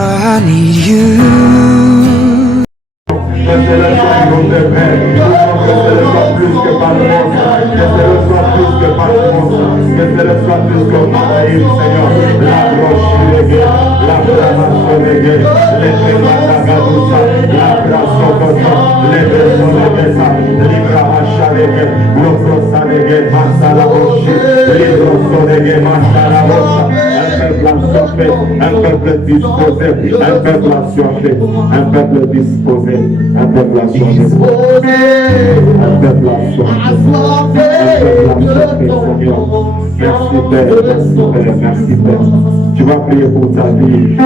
I need you. Laissez-le soit notre Père. Laissez-le soit plus que Patmos. Laissez-le soit plus que Patmos. Laissez-le soit plus que Maïm, Seigneur. La roche léguée, la bramasso léguée, les prématagadusa, la brasocosa, les bresoléguesa, libramacha léguée, l'oprosa léguée, massa la roche, libroso léguée, massa la roche. Un peuple disposé, un peuple assuré, un peuple disposé, un peuple assuré, un peuple assuré, Seigneur. Merci Père, merci Père, merci Père. Tu vas prier pour ta vie.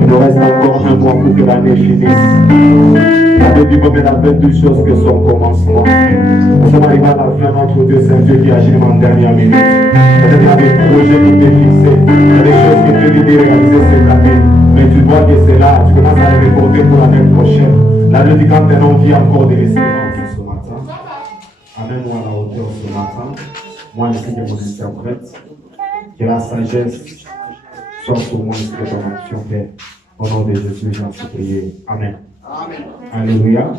Il nous reste encore un mois pour que l'année finisse. La Bible dit qu'il y a 22 choses que son commencement. Nous sommes arrivés à la fin, notre Dieu, c'est un Dieu qui agit en dernière minute. Peut-être qu'il y a des projets qui t'est fixés, il y a des choses qui te dit de réaliser cette année, mais tu vois que c'est là, tu commences à les reporter pour l'année prochaine. La Bible dit quand tu as envie encore de laisser rentrer ce matin, amène-moi à la hauteur ce matin, moi ici que mon interprète, que la sagesse soit sur moi ici que ton action Père. Au nom de Jésus, j'en suis prié. Amen. Amen. Alléluia.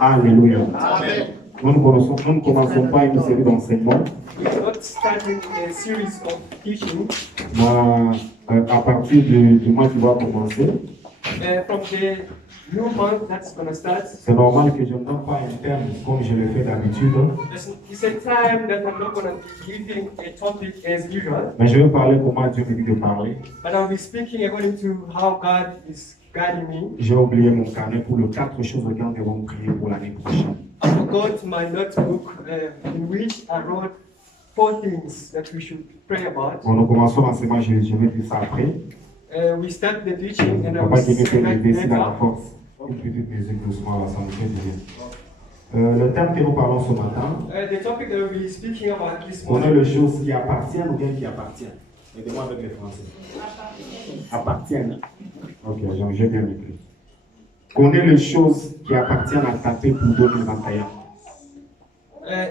Alléluia. Amen. Nous ne commençons pas une série d'enseignements. We're not starting a series of teaching. Moi, à partir du mois qui va commencer, From the new month that's going to start, c'est normal que je ne donne pas un thème comme je le fais d'habitude. it's a time that I'm not going to be giving a topic as usual, Mais je vais parler comment Dieu me dit de parler. but I'll be speaking according to how God is guiding me. J'ai oublié mon carnet pour les 4 choses que nous devons prier pour l'année prochaine. I forgot my notebook in which I wrote 4 things that we should pray about. Bon, nous commençons l'enseignement, je vais dire ça après. We start the teaching and I Papa qui will me fait back lever ici dans la later. force. Une petite musique doucement, là, ça me fait du bien. Le thème que nous parlons ce matin, The topic that we'll be speaking about this on a morning, les choses qui appartiennent ou bien qui appartiennent. Aidez-moi avec les Français. Appartiennent. Ok, j'ai bien écrit. Connais les choses qui appartiennent à taper pour 2021.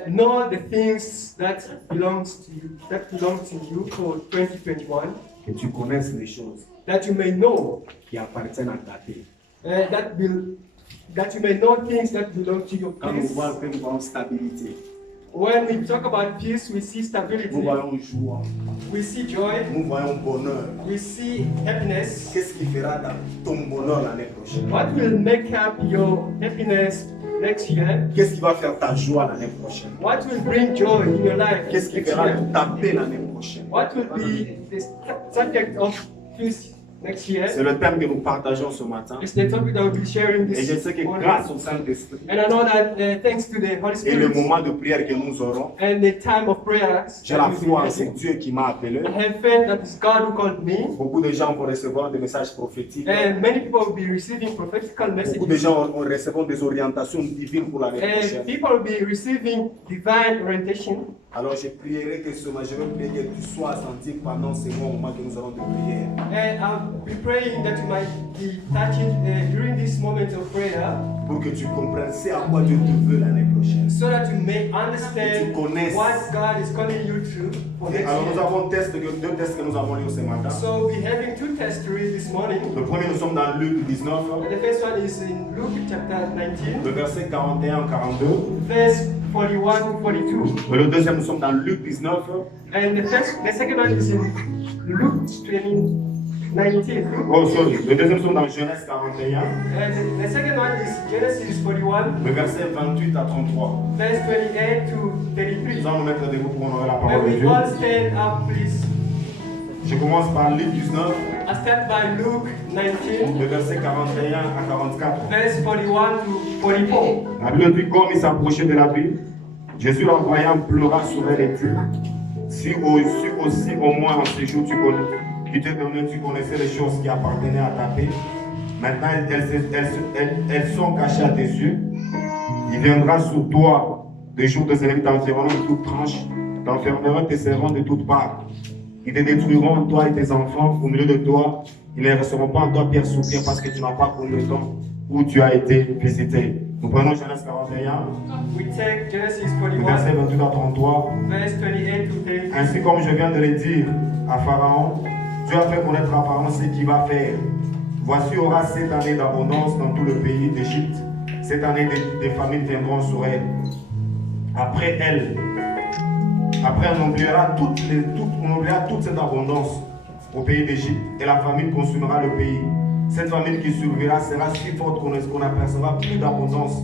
know the things that belongs to you for 2021, Que tu connaisses les choses that you may know, qui appartiennent à taper. that you may know things that belong to your Quand nous peace. voyons stabilité, When we talk about peace, we see stability, nous voyons joie, we see joy, nous voyons bonheur. we see happiness. Qu'est-ce qui fera ton bonheur l'année prochaine? What will make up your happiness next year? Qu'est-ce qui va faire ta joie l'année prochaine? What will bring joy in your life Qu'est-ce qui next fera year? ta paix l'année prochaine? What will be the subject of peace next year? C'est le thème que nous partageons ce matin. It's the topic that we'll be sharing Et je this sais que morning. grâce au Saint-Esprit And I know that thanks to the Holy et le Spirit moment de prière que nous aurons, and the time of prayer, j'ai la foi en c'est Dieu qui m'a appelé. I have faith that it's God who called me. Beaucoup de gens vont recevoir des messages prophétiques. And many people will be receiving prophetical Beaucoup de messages. gens vont recevoir des orientations divines pour l'année And prochaine. people will be receiving divine orientation. Alors je prierai que ce matin, je vais prier que tu sois attentif pendant ce moment que nous allons de prière. And I'll be praying that you might be touching during this moment of prayer Pour que tu comprennes c'est à quoi Dieu te veut l'année prochaine. so that you may Que tu understand connaisses. what God is calling you to for next Alors nous year. avons deux tests que nous avons lus ce matin. So we're having 2 tests to read this morning. Le premier, nous sommes dans Luc 19, And the first one is in Luke chapter 19, le verset 41-42. verse 41 to 42. Et le deuxième, nous sommes dans Luc 19, And the second one is in Luke 19. oh sorry, le deuxième, nous sommes dans Genèse 41, And the second one is Genesis 41, le verset 28 à 33. verse 28 to 33. Nous allons nous mettre debout pour honorer la When parole de we Dieu. all stand up, please. Je commence par Luc 19, I start by Luke 19, le verset 41 à 44. verse 41 to 44. La Bible dit, comme il s'approchait de la ville, Jésus en voyant pleura sur elle et dit, si aussi au moins en ce jour qui te donnait, tu connaissais les choses qui appartenaient à ta paix, maintenant elles sont cachées à tes yeux, il viendra sur toi des jours de ennemis t'enfermeront de toutes tranches, t'enfermeront tes servants de toutes parts. Ils te détruiront, toi et tes enfants, au milieu de toi. Ils ne resteront pas en toi pierre sur pierre parce que tu n'as pas connu le temps où tu as été visité. Nous prenons Genèse 41, We take Genesis verset 41, 28 à 33. verse 28 to 33. Ainsi comme je viens de le dire à Pharaon, Dieu a fait connaître à Pharaon ce qu'il va faire. Voici, il y aura 7 années d'abondance dans tout le pays d'Égypte. Cette année, des famines viendront sur elle. Après on oubliera toute cette abondance au pays d'Égypte et la famine consumera le pays. Cette famine qui survivra sera si forte qu'on n'apercevra plus d'abondance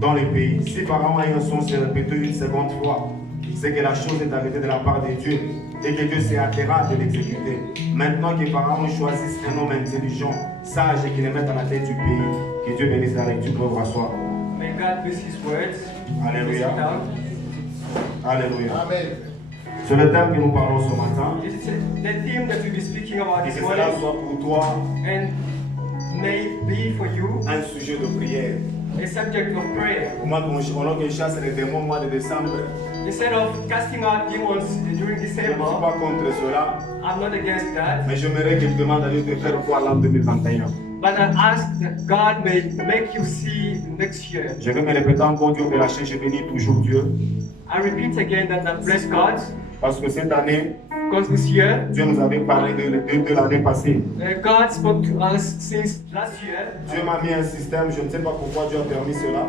dans les pays. Si Pharaon a eu un son s'est répété une seconde fois, c'est que la chose est arrêtée de la part de Dieu et que Dieu s'est atterré de l'exécuter. Maintenant que Pharaon choisisse un homme intelligent, sage et qu'il le mette à la tête du pays, que Dieu bénisse la lecture pour vous asseoir. May God bless His words. Alléluia. Sit down. Alléluia. Amen. C'est le thème que nous parlons ce matin. This is the theme that we'll be speaking about Et this que cela morning, soit pour toi and may be for you un sujet de prière. a subject of prayer. Au moment qu'on chasse les démons au mois de décembre, Instead of casting out demons during je ne suis December, pas contre cela, I'm not against that, mais j'aimerais qu'il demande à Dieu de faire voir l'an 2021. but I ask that God may make you see next year. Je vais me répéter encore, Dieu peut lâcher, je bénis toujours Dieu. I repeat again that I bless God, Parce que cette année, because this year, Dieu nous avait parlé de l'année passée. God spoke to us since last year. Dieu m'a mis un système, je ne sais pas pourquoi Dieu a permis cela.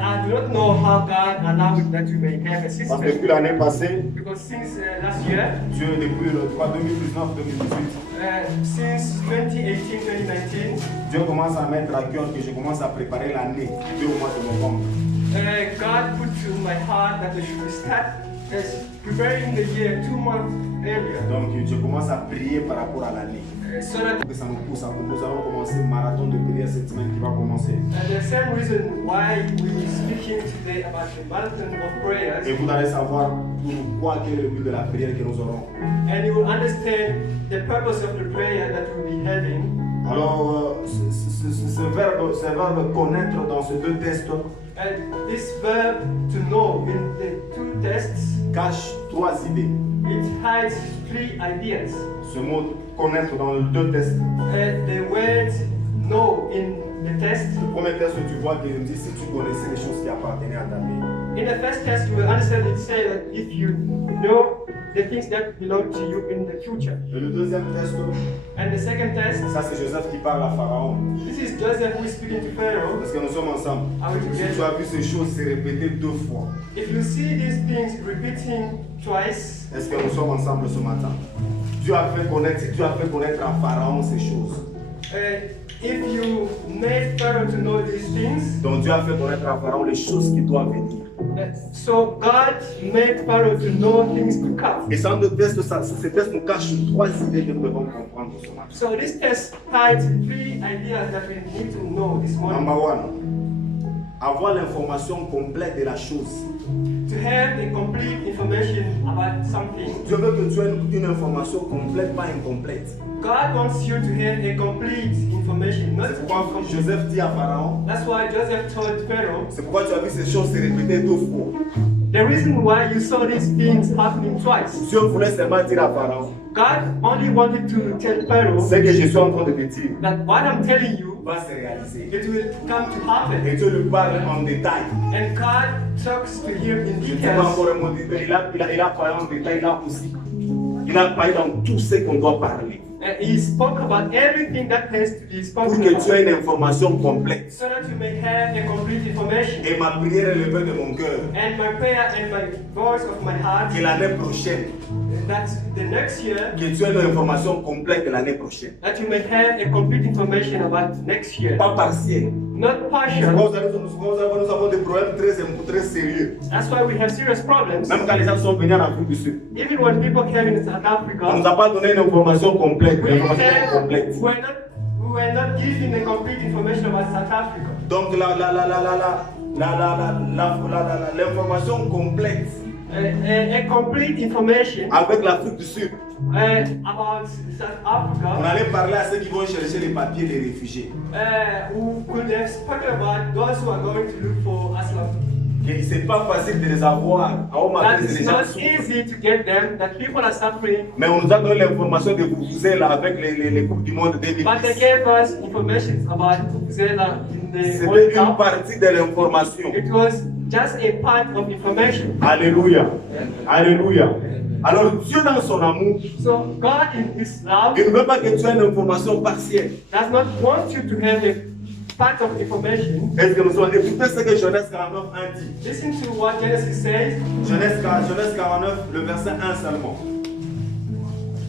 I do not know how God allowed that we may have a Parce que system, depuis l'année passée, because since last year, Dieu, depuis le 2019-2018, since 2018-2019, Dieu commence à mettre à cœur que je commence à préparer l'année, Dieu au mois de novembre. God put to my heart that I should start preparing the year 2 months earlier, Donc je commence à prier par rapport à l'année. so that Que ça nous pousse à nous allons commencer le marathon de prière cette semaine qui va commencer. the same reason why we're speaking today about the marathon of Et prayers, vous allez savoir pourquoi quel est le but de la prière que nous aurons. and you will understand the purpose of the prayer that we'll be having. Alors, ce verbe connaître dans ces deux tests And this verb to know in the 2 tests, cache 3 idées. it hides 3 ideas. Ce mot connaître dans les 2 tests. The word know in the test, Le premier test, tu vois qu'il me dit si tu connaissais les choses qui appartenaient à ta vie. in the first test you will understand it say that if you know the things that belong to you in the future. Et le deuxième test, And the second test, ça c'est Joseph qui parle à Pharaon. this is Joseph who is speaking to Pharaoh. Parce que nous sommes ensemble. Are we Si together? tu as vu ces choses se répéter 2 fois, If you see these things repeating twice, est-ce que nous sommes ensemble ce matin? Dieu a fait connaître, si Dieu a fait connaître à Pharaon ces choses, if you made Pharaoh to know these things, donc Dieu a fait connaître à Pharaon les choses qui doivent venir. so God made Pharaoh to know things to come. Et sans de test, ces tests nous cachent 3 idées que nous devons comprendre ce matin. So this test hides 3 ideas that we need to know this morning. Number 1, avoir l'information complète de la chose. To have a complete information about something. Dieu veut que tu aies une information complète, pas incomplète. God wants you to have a complete information, not C'est pourquoi incomplete. Joseph dit à Pharaon, That's why Joseph told Pharaoh, c'est pourquoi tu as vu ces choses se répéter 2 fois. the reason why you saw these things happening twice. Dieu voulait seulement dire à Pharaon, God only wanted to tell Pharaoh ce que je suis en train de te dire that what I'm telling you, va se réaliser. it will come to happen. Et Dieu lui parle en détail. And God talks to him in Je ne sais pas details. encore un mot, mais il a parlé en détail là aussi. Il a parlé dans tout ce qu'on doit parler. And he spoke about everything that has to be Pour spoken que tu about, aies une information complète. so that you may have a complete information. Et ma prière est levée de mon cœur. And my prayer and my voice of my heart, Que l'année prochaine, that the next year, que tu aies une information complète de l'année prochaine. that you may have a complete information about next year, Pas partielle. not partial. Nous avons des problèmes très sérieux. That's why we have serious problems. Même quand les gens sont venus en Afrique du Sud, Even when people came in South on ne nous Africa, a pas donné une information complète. Une information complète. we were not given the complete information about South Africa. Donc l'information complète A complete information avec l'Afrique du Sud. about South On Africa, allait parler à ceux qui vont chercher les papiers des réfugiés. who could have spoken about those who are going to look for asylum. Et c'est pas facile de les avoir. À Oma, That les it's gens not souffrent. easy to get them, that people are suffering, Mais on nous a donné l'information de vous là avec les Coupes du Monde but they 2010. gave us information about Vuvuzela in the C'était World une Cup. partie de l'information. It was just a part of information. Alléluia. Alléluia. Alors Dieu dans son amour, So God in His love il ne veut pas que tu aies une information partielle. does not want you to have a part of information. Est-ce que nous sommes écoutez ce que Genèse 49, 1 dit. Listen to what Genesis says. Genèse 49, le verset 1 seulement.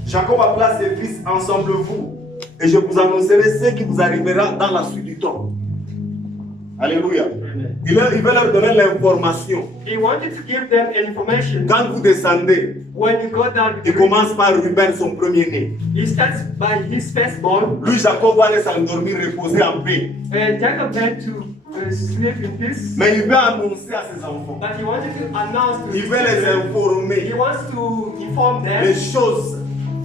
Jacob appela ses fils, ensemble vous, et je vous annoncerai ce qui vous arrivera dans la suite du temps. Alléluia. Il veut leur donner l'information. He wanted to give them information. Quand vous descendez, When you go down, il commence par Ruben, son premier-né. he starts by his firstborn. Lui, Jacob va aller s'endormir, reposer en paix. Jacob had to sleep in peace, Mais il veut annoncer à ses enfants. but he wanted to announce to Il his veut les children. He informer wants to inform des them choses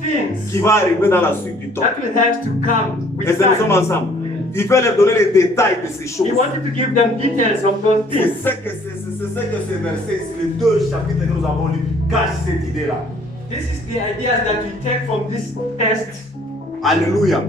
things qui vont arriver dans la suite du temps. that will have to come Et with c'est nous sommes time. ensemble. Il veut leur donner les détails de ces choses. He wanted to give them details of those C'est things. ce que ces versets, les deux chapitres que nous avons lus, cachent cette idée-là. This is the ideas that we take from this text. Alléluia.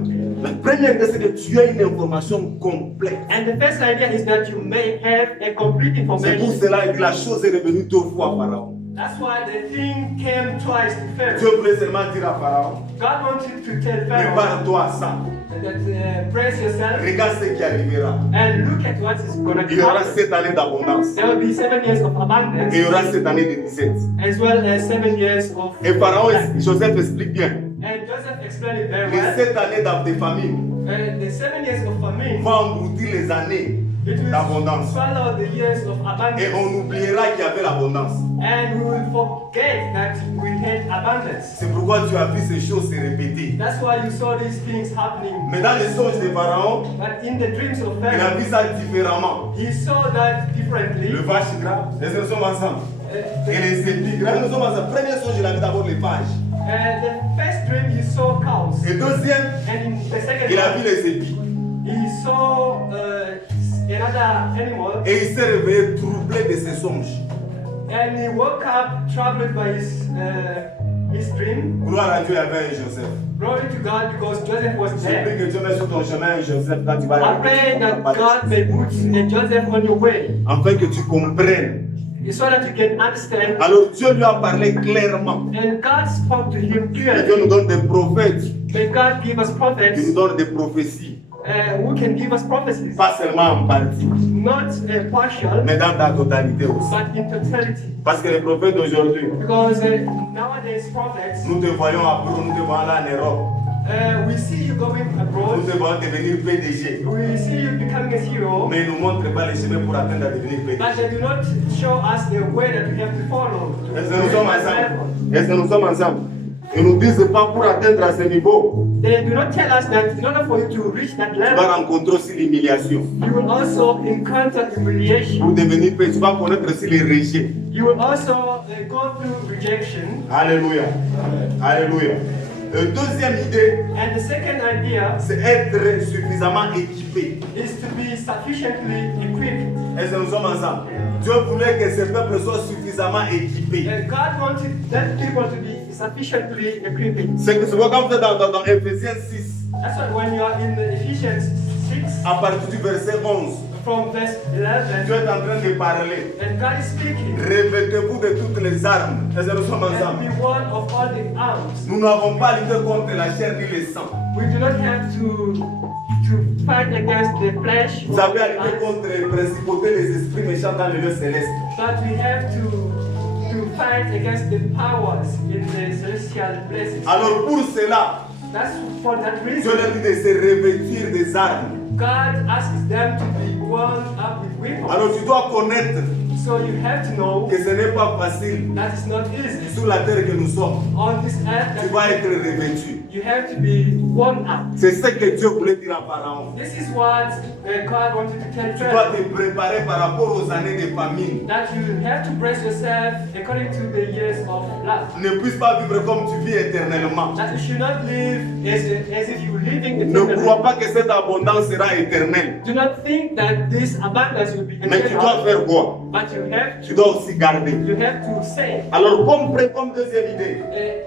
La première idée, c'est que tu as une information complète. And the first idea is that you may have a complete C'est pour information. cela que la chose est revenue deux fois à Pharaon. That's why the thing came twice to Pharaoh. Dieu voulait seulement dire à Pharaon, God wanted to tell Pharaoh prépare-toi à ça. that brace yourself Regarde ce qui arrivera. and look at what is going Il to y aura happen. 7 années d'abondance. There will be 7 years of abundance Et il y aura 7 années de 17. as well as 7 years of Et Pharaon, lack. Joseph explique bien. And Joseph explained it very Les well. 7 années de famine The 7 years of famine, vont engloutir les années it will d'abondance. swallow the years of Et abundance. on oubliera qu'il y avait l'abondance. And we will forget that we had abundance. C'est pourquoi tu as vu ces choses se répéter. That's why you saw these things happening. Mais dans les songes de Pharaon, But in the dreams of il a Pharaoh, vu ça différemment. he saw that differently. Le vache gras, et nous sommes ensemble. Uh, Et the, les épis gras, nous sommes ensemble. Premier songe, il a vu d'abord les vaches. the first dream he saw cows, Et deuxième, and in the second il a vu one les épis. he saw another animal, Et il s'est réveillé troublé de ses songes. and he woke up troubled by his dream. Gloire à Dieu, il y avait un Joseph. Glory to God, because Joseph was Je there. prie que Dieu mette sur ton chemin un Joseph quand tu vas I pray that God may put a Joseph on your way, afin que tu comprennes. so that you can understand. Alors Dieu lui a parlé clairement. And God spoke to him Et Dieu clearly. nous donne des prophètes May God give us qui nous prophets donnent des prophéties. who can give us prophecies, Pas seulement en partie, not partial, mais dans ta totalité aussi. but in totality. Parce que les prophètes d'aujourd'hui, Because nowadays prophets, nous te voyons à Brou, nous te voyons là en Europe. we see you going Nous abroad, te voyons devenir PDG. we see you becoming a hero, Mais ils ne nous montrent pas les chemins pour atteindre à devenir but PDG. they do not show us the way that we have to follow. to Est-ce que nous reach sommes that ensemble? level. Est-ce que nous sommes ensemble? Ils nous disent pas pour atteindre à ce niveau, They do not tell us that in order for you to reach that tu vas level, rencontrer aussi l'humiliation. you will also encounter humiliation. Pour devenir PDG, tu vas connaître aussi les rejets. You will also go through rejection. Alléluia. Alléluia. Deuxième idée, And the second idea c'est être suffisamment équipé. is to be sufficiently equipped. Est-ce que nous sommes ensemble? Dieu voulait que ce peuple soit suffisamment équipé. God wanted that people to be sufficiently equipped. C'est que souvent quand vous êtes dans Éphésiens 6, That's why when you are in Ephesians 6, à partir du verset 11, from verse Dieu 11, est en train de parler. and God is speaking, Revêtez-vous de toutes les armes. Est-ce que nous sommes and ensemble? be one of all the arms. Nous n'avons pas lutté contre la chair ni le sang. We do not have to fight against the flesh, Vous or avez à the lutter eyes, contre les principautés, les esprits méchants dans le lieu céleste. but we have to fight against the powers in the celestial places. Alors pour cela, That's for that Dieu reason. leur dit de se revêtir des armes. God asks them to be one up with weapons. Alors tu dois connaître So you have to know que ce n'est pas facile that it's not easy. sur la terre que nous sommes. On this earth, Tu vas être revêtu. you have to be one up. C'est ce que Dieu voulait dire à Pharaon. This is what God wanted to tell Tu dois Pharaoh. te préparer par rapport aux années de famine. That you have to brace yourself according to the years of life. Ne puisse pas vivre comme tu vis éternellement. That you should not live as if you were living Ne eternally. crois pas que cette abondance sera éternelle. Do not think that this abundance will be Mais tu dois eternal, faire quoi? but you have Tu dois aussi garder. to say. Alors comme deuxième idée,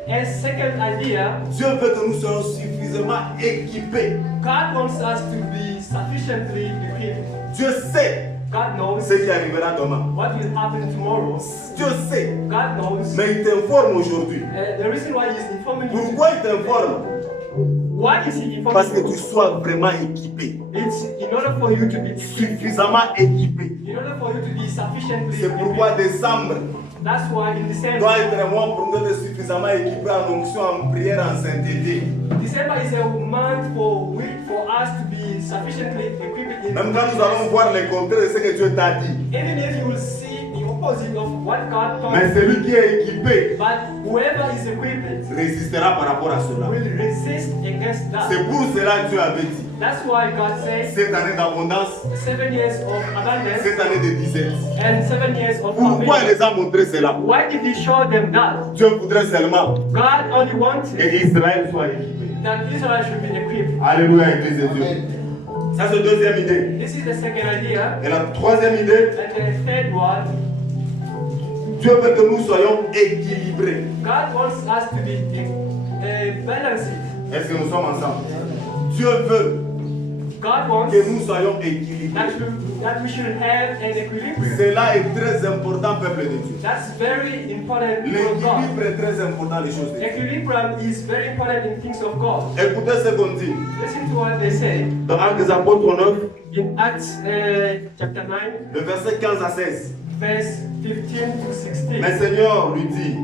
As second idea, Dieu veut que nous soyons suffisamment équipés. God wants us to be sufficiently equipped. Dieu sait God knows ce qui arrivera demain. what will happen tomorrow. Dieu sait, God knows. mais il t'informe aujourd'hui. The reason why He's informing you. Pourquoi il t'informe? Why is He informing Parce que you? tu sois vraiment équipé, It's in order for you to be suffisamment équipé. in order for you to be sufficiently. C'est pourquoi décembre That's why in December. doit être un mois pour nous être suffisamment équipés en onction, en prière, en sainteté. December is a month for us to be sufficiently equipped. Même quand nous allons voir les contraires de ce que Dieu t'a dit. Even if you will see the opposite of what God told Mais you, celui qui est équipé but whoever is equipped résistera par rapport à cela. will resist against that. C'est pour cela que Dieu avait dit. That's why God says Cette année d'abondance, 7 years of abundance cette année de disette. and 7 years of Pourquoi il famine. les a montré cela? Why did He show them that? Dieu voudrait seulement God only wanted que Israël soit équipé. that Israel should be equipped. Alléluia, Église de Dieu. Ça, c'est la deuxième idée. This is the second idea. Et la troisième idée, And the third one, Dieu veut que nous soyons équilibrés. God wants us to be balanced. Est-ce que nous sommes ensemble? Dieu veut God wants que nous soyons équilibrés. that we should have an equilibrium. Cela est très important, peuple de Dieu. That's very important for God. L'équilibre est très important, les choses de Dieu. Equilibrium is very important in things of God. Écoutez ce qu'on dit. Listen to what they say Dans Actes des Apôtres 9, in Acts chapter 9, le verset 15 à 16. verse 15 to 16. Mais Seigneur lui dit,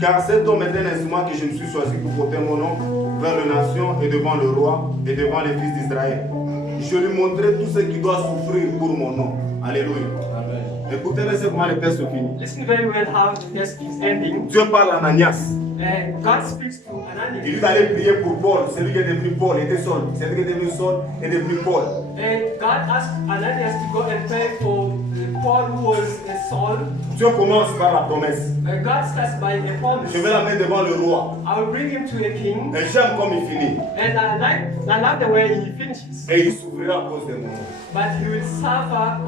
car cet homme est un instrument que je me suis choisi pour porter mon nom vers les nations et devant le roi et devant les fils d'Israël. Je lui montrerai tout ce qu'il doit souffrir pour mon nom. Alléluia. Écoutez, laissez comment le texte finit. Listen very well how the text is ending. Dieu parle à Ananias. God speaks to Il Ananias. lui allait prier pour Paul. Celui qui est devenu Paul était Saul. Celui qui est devenu Saul est devenu Paul. And God asked Ananias to go and pray for Paul, who was Saul. Dieu commence par la promesse. God starts by a promise. Je vais l'amener devant le roi. I will bring him to a king, Et j'aime comme il finit. and I love the way he finishes. Et il souffrira à cause de mon nom. But he will suffer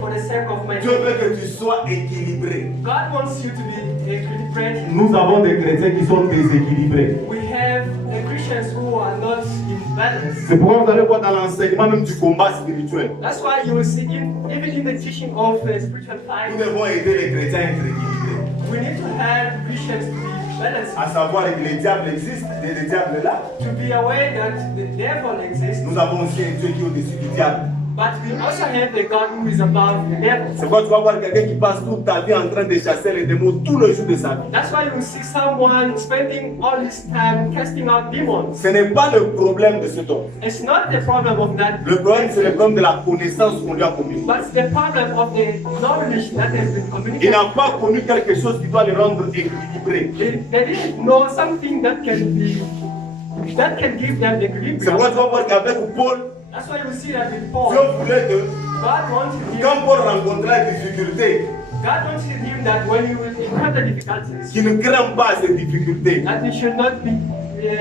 for the sake of my Dieu name. veut que tu sois équilibré. God wants you to be equilibrated. Nous avons des chrétiens qui sont déséquilibrés. We have Christians who are not in balance. C'est pourquoi vous allez voir dans l'enseignement même du combat spirituel. That's why you will see, even in the teaching of spiritual Nous fight, devons aider les chrétiens à être équilibrés. we need to have Christians to be balanced. À savoir que les diables existent, les diables là. To be aware that the devil exists, Nous avons aussi un Dieu qui est au-dessus du diable. but we also have the God who is above the devil. C'est pourquoi tu vas voir quelqu'un qui passe toute ta vie en train de chasser les démons tous les jours de sa vie. That's why you see someone spending all his time casting out demons. Ce n'est pas le problème de cet homme. It's not the problem of that. Le problème, c'est le problème de la connaissance qu'on lui a communiquée. But it's the problem of the knowledge that has been Il communicated. n'a pas connu quelque chose qui doit le rendre équilibré. They didn't know something that can give them C'est equilibrium. pourquoi tu vas voir qu'avec Paul, That's why you see that with Dieu Paul, voulait que God wanted him. quand Paul rencontrait des difficultés, God wanted him that when he will encounter difficulties, qu'il ne craint pas ces difficultés. that he should not be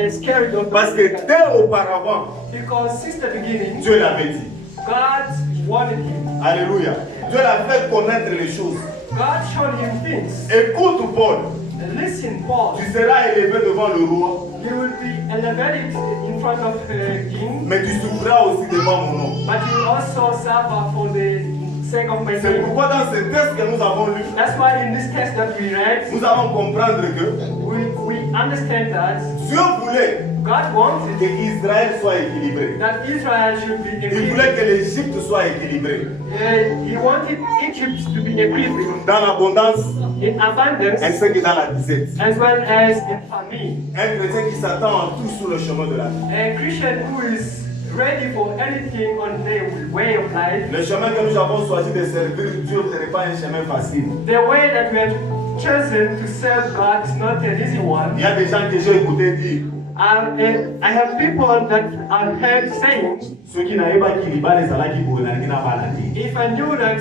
scared of Parce que difficulties. dès auparavant, Because since the beginning, Dieu l'avait dit. God wanted him. Alléluia. Dieu l'a fait connaître les choses. God showed him things. Écoute Paul, And listen, Paul, tu seras élevé devant le roi, you will be elevated in front of the king, mais tu souffriras aussi devant mon nom. but you will also suffer for the sake of my C'est name. pourquoi dans ce texte que nous avons lu, That's why in this text that we read, nous allons comprendre que we understand that Dieu voulait God wanted que Israël soit équilibré. that Israel should be Il voulait equilibrated. que l'Égypte soit équilibrée. He wanted Egypt to be equilibrated Dans l'abondance, in abundance ainsi que dans la disette. as well as in famine. Un chrétien qui s'attend en tout sur le chemin de la vie. A Christian who is ready for anything on their way of life. Le chemin que nous avons choisi de servir Dieu ce n'est pas un chemin facile. The way that we have chosen to serve God is not an easy one. Il y a des gens que j'ai écouté dire, I have people that I've heard saying, Ceux qui n'avaient pas qui liba les salades qui brûlent, qui n'a pas la vie. if I knew that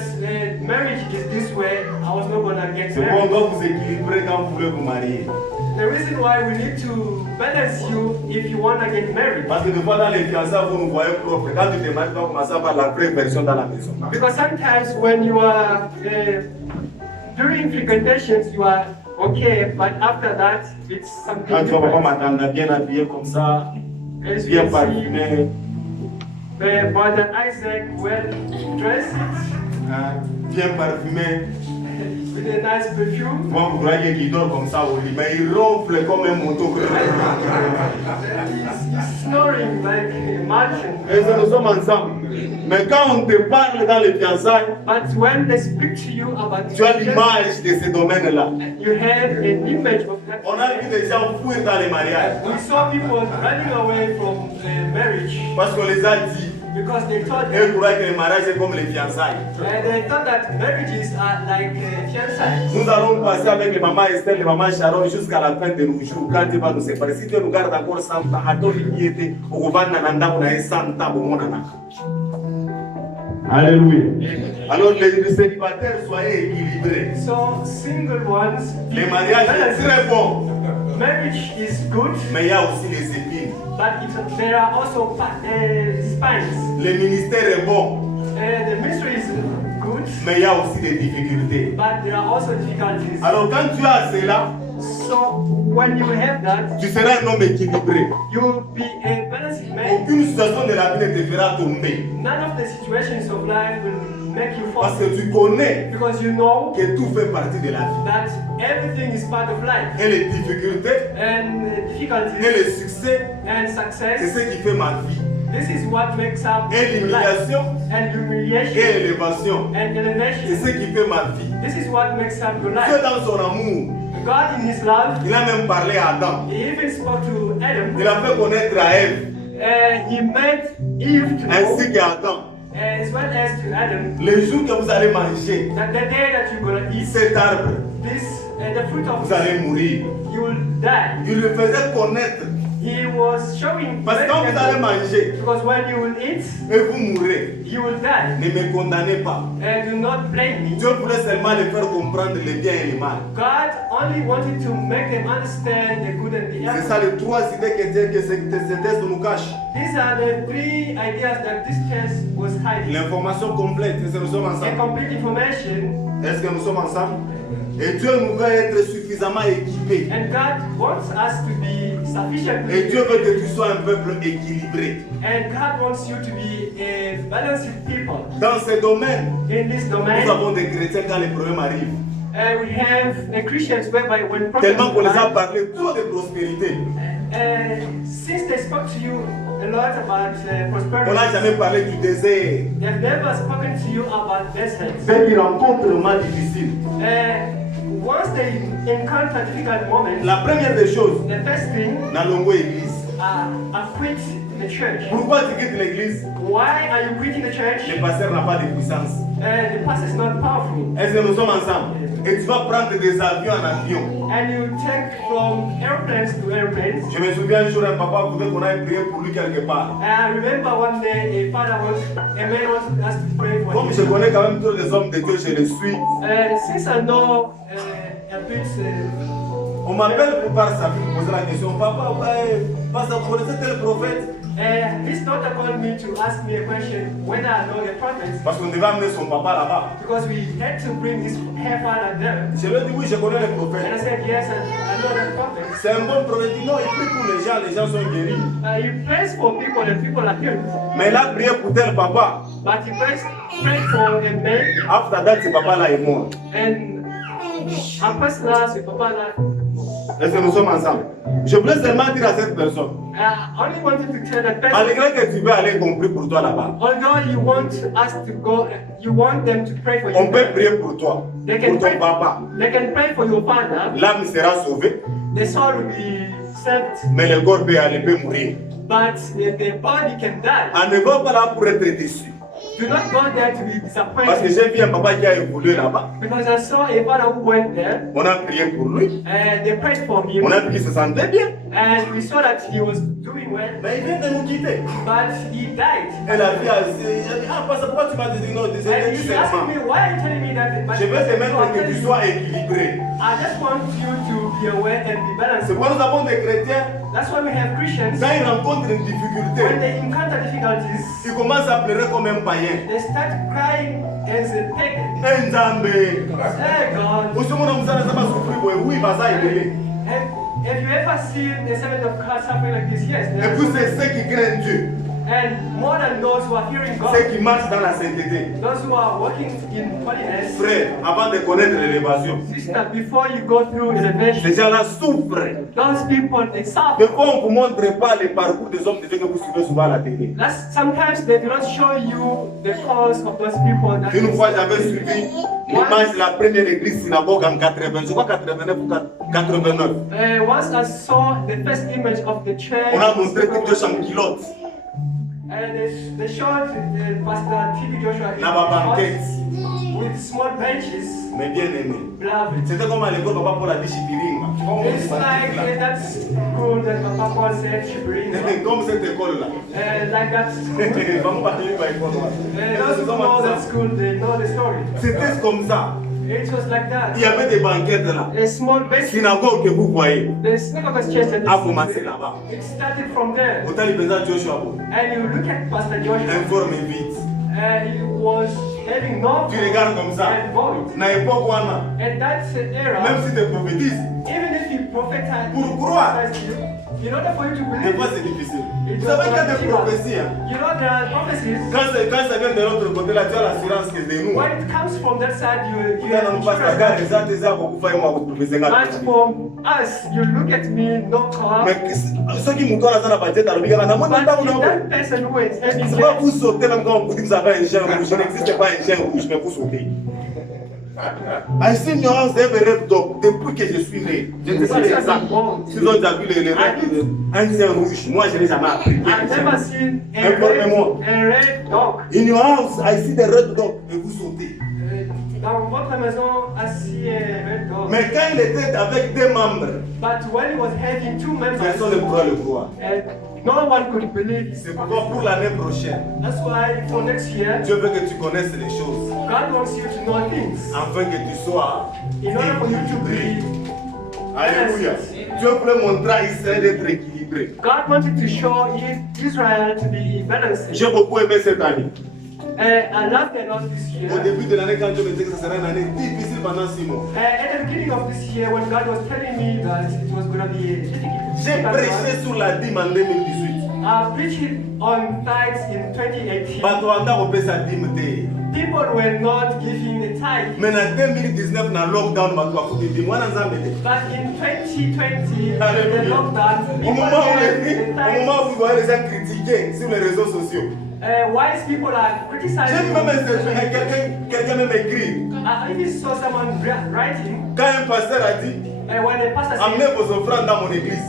marriage is this way, I was not gonna get c'est pourquoi on married. doit vous équilibrer quand vous voulez vous marier. The reason why we need to balance you if you wanna get married. Parce que des fois dans les fiançailles, vous nous voyez propre. Quand tu te maries, tu vas commencer à avoir la vraie version dans la maison. Because sometimes when you are during frequentations, you are okay, but after that, it's something Quand tu vois papa different. m'attendre bien habillé comme ça, As bien you can see, parfumé, the brother Isaac well dressed. bien parfumé. with a nice perfume. Moi, vous croyez qu'il dort comme ça au lit, mais il ronfle comme un moto. He's snoring like a Martian. Et nous sommes ensemble. Mais quand on te parle dans les fiançailles, But when they speak to you about tu as l'image de ce domaine-là. you have an image of that. On a vu des gens fuir dans les mariages We saw people running away from marriage parce qu'on les a dit. because they thought Et ils croient que les mariages c'est comme les fiançailles. they thought that marriages are like fiançailles. Nous allons passer avec les mamans Esther, les mamans Sharon jusqu'à la fin de nos jours. Quand Dieu va nous séparer, si Dieu nous garde encore 100 ans, Alléluia. alors les célibataires, soyez équilibrés. So single ones, Les mariages sont très bons, marriage is good, mais il y a aussi les épines. but there are also spines. Le ministère est bon, The ministry is good, mais il y a aussi des difficultés. but there are also difficulties. Alors quand tu as cela, So when you have that, tu seras un homme équilibré. you will be a balanced man. Aucune situation de la vie ne te fera tomber. None of the situations of life will make you fall Parce que tu connais because you know que tout fait partie de la vie. that everything is part of life. Et les difficultés And et difficulties le succès, and c'est success, ce qui fait ma vie. this is what makes up Et your life. l'humiliation And et humiliation l'élévation, and c'est elevation, ce qui fait ma vie. this is what makes up your Dieu life. dans son amour, God in His love, il a même parlé à Adam. He even spoke to Adam. Il a fait connaître à Ève, He made Eve to know, ainsi qu'à Adam, as well as to Adam, le jour que vous allez manger that the day that you're gonna eat cet arbre, this, the fruit of vous allez mourir. you will die. Il le faisait connaître. He was showing Parce que quand vous allez manger because when you will eat, et vous mourrez, you will die. ne me condamnez pas. And do not blame me. Dieu voulait seulement les faire comprendre le bien et le mal. God only wanted to make them understand the good and the C'est evil. ça les trois idées que ce texte nous cache. These are the three ideas that this text was hiding. L'information complète, est-ce que nous sommes A ensemble? complete information, Est-ce que nous sommes ensemble? Et Dieu nous veut être suffisamment équipés. and God wants us to be sufficient. Et Dieu veut que tu sois un peuple équilibré. And God wants you to be a balanced people. Dans ce domaine, In this nous domain, avons des chrétiens quand les problèmes arrivent. we have Christians whereby when Tellement qu'on les a problems parlé trop de prospérité. since they spoke to you a lot about On prosperity, n'a jamais parlé du désert. they've never spoken to you about deserts. Ceux qui rencontrent le mal difficile. Once they encounter difficult moments, La première des choses, the first thing n'allons église. quit the church. Pourquoi tu quittes l'église? Why are you quitting the church? Le pasteur n'a pas de puissance. The pastor is not powerful. Est-ce que nous sommes ensemble? Et tu vas prendre des avions en avion. And you take from airplanes to airplanes. Je me souviens un jour, un papa voulait qu'on aille prier pour lui quelque part. I remember one day a man wanted us to pray for Comme je him. connais quand même tous les hommes de Dieu, je les suis. Since I know a bit, On m'appelle pour par sa vie pour poser la question. Papa, pasteur, vous connaissez tel prophète? his daughter called me to ask me a question whether I know the prophets Parce qu'on devait amener son papa là-bas. because we had to bring her father there. Je lui ai dit oui, je connais les And I prophètes. said, yes, I know the prophets. C'est un bon prophète. Il dit non, il prie pour les gens sont guéris. He prays for people and people are healed. Mais il a prié pour tel papa. But he prayed for a man After that, ce papa-là est mort. and après cela, ce papa-là, Est-ce que nous sommes ensemble? Je voulais seulement dire à cette personne, I only wanted to tell that person, malgré que tu veux aller compris pour toi là-bas, although you want us to go, you want them to pray for on you. peut prier pour toi, They pour can ton pray. papa. They can pray for your father. L'âme sera sauvée, The soul will be saved, mais le corps peut aller, peut mourir. but the body can die. On ne va pas là pour être déçu. Do not go there to be Parce que disappointed. j'ai vu un papa qui a évolué là-bas. Because I saw a father who went there On a prié pour lui. and they prayed for him, On a vu qu'il se sentait bien. and we saw that he was doing well, Mais il vient de nous quitter. but he died. Et la vie a dit, ah, pasteur, pourquoi tu m'as dit non, And désolé, he's tu asking me, sais why are you telling me that? But Je veux te mettre I'm que telling tu you, sois équilibré. I just want you to be aware and be balanced. C'est pourquoi nous avons des chrétiens, That's why we have Christians. quand ils rencontrent une When difficulté, they encounter difficulties, ils commencent à pleurer comme un païen. they start crying as a pagan. Nzambe. Hey God, Usimuona mzana sema sufuri boy, oui basa ibele. have you ever seen the servant of God suffering like this? Yes. Et puis c'est ceux qui craignent Dieu. And more than and those who are hearing God, ceux qui marchent dans la sainteté. those who are walking in holiness, Frère, avant de connaître l'élévation, sister, before you go through elevation, ces gens-là souffrent. those people, they suffer. Des fois, on ne vous montre pas les parcours des hommes de Dieu que vous suivez souvent à la télé. Sometimes they do not show you the cause of those people. That Une fois, j'avais suivi l'image de la première église synagogue en 80, je crois 89 ou 89. once I saw the first image of the church, On a montré que Dieu en culotte, they showed Pastor T.B. Joshua dans ma banquette. with small benches. Mais bien aimé. Beloved. C'était comme à l'école, papa pour la discipline. It's like that school that Papa Paul said she brings. Comme cette école-là. Like that school. Vamos parler de l'école. Those who know that school, they know the story. C'était comme ça. It was like that. Il y avait des banquettes là. A small bench. Synagogue que vous voyez The synagogue church that a commencé là-bas. it started from there. Autant le président Joshua, And you look at Pastor Joshua, informe vite. he was having no Tu regardes comme ça. and void. Na époque wana, And that's the era, même si tu prophétises, even if you prophesied, Pour croire. in order for you to des believe, fois c'est difficile. it Vous was savez qu'il y a not des difficult. prophéties. Hein? You know there are prophecies. Quand ça vient de l'autre côté, là, tu as l'assurance que c'est nous. When it comes from that side, you Quand on passe la gare, les autres, ils ont beaucoup fait, moi, vous prophétisez. But from us, you look at me, no car. Mais ceux qui m'ont dans la budget, alors, il y a un But if that person who is having c'est pas jet, vous sauter même quand vous dites que vous avez un chien rouge. Il n'existe pas un chien rouge, mais vous sautez. I see your house every red dog depuis que je suis né. Je ne sais pas exact. Si vous avez déjà vu les règles, un chien rouge, moi je n'ai jamais appris. I've never seen Informez-moi. a red dog. In your house, I see the red dog, et vous sautez. Dans votre maison, I see a red dog. Mais quand il était avec deux membres, But when he was having two members, personne ne pourra le croire. no one could believe C'est it. pourquoi pour l'année prochaine, That's why for next year, Dieu veut que tu connaisses les choses, God wants you to know things. afin que tu sois In order for you to équilibré. be Alléluia. Dieu voulait montrer à Israël d'être équilibré. God wanted to show Israel to be balanced. J'ai beaucoup aimé cette année. I loved a lot this Au year. début de l'année, quand Dieu me disait que ça serait une année difficile pendant 6 mois, At the beginning of this year, when God was telling me that it was going to be j'ai prêché sur la dîme en 2018. I preached on tithes in 2018. Bato anda kopesa dîme te. People were not giving the tithe. Mais en 2019, dans le lockdown, bato bafuti dîme. Wana nzambe te. But in 2020, the Alléluia. lockdown, Au people moment où gave les- the au moment où tithe. vous voyez les gens critiquer sur les réseaux sociaux, Whilst people are j'ai criticizing, vu même quelqu'un même écrit. I even saw someone writing, Quand un pasteur a dit, when a pastor amenez said, vos offrandes dans mon église,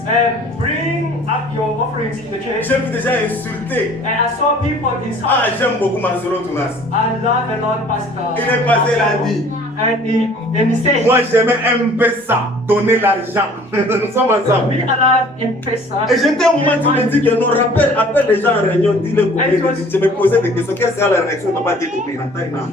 bring up your offerings in the church. j'ai vu des gens insulter. And I saw people Ah, inside. j'aime beaucoup Mansoro Tounas. I love a lot, Pastor. Il est passé, il a dit, And he said, moi j'aimais un peu ça, donner l'argent. Nous sommes ensemble. we allow in Pesa. Et j'étais au moment où tu me dis que non, appelle les gens en réunion, dis-le pour je me posais des questions. Quelle sera la réaction de papa qui est tombé dans ta main?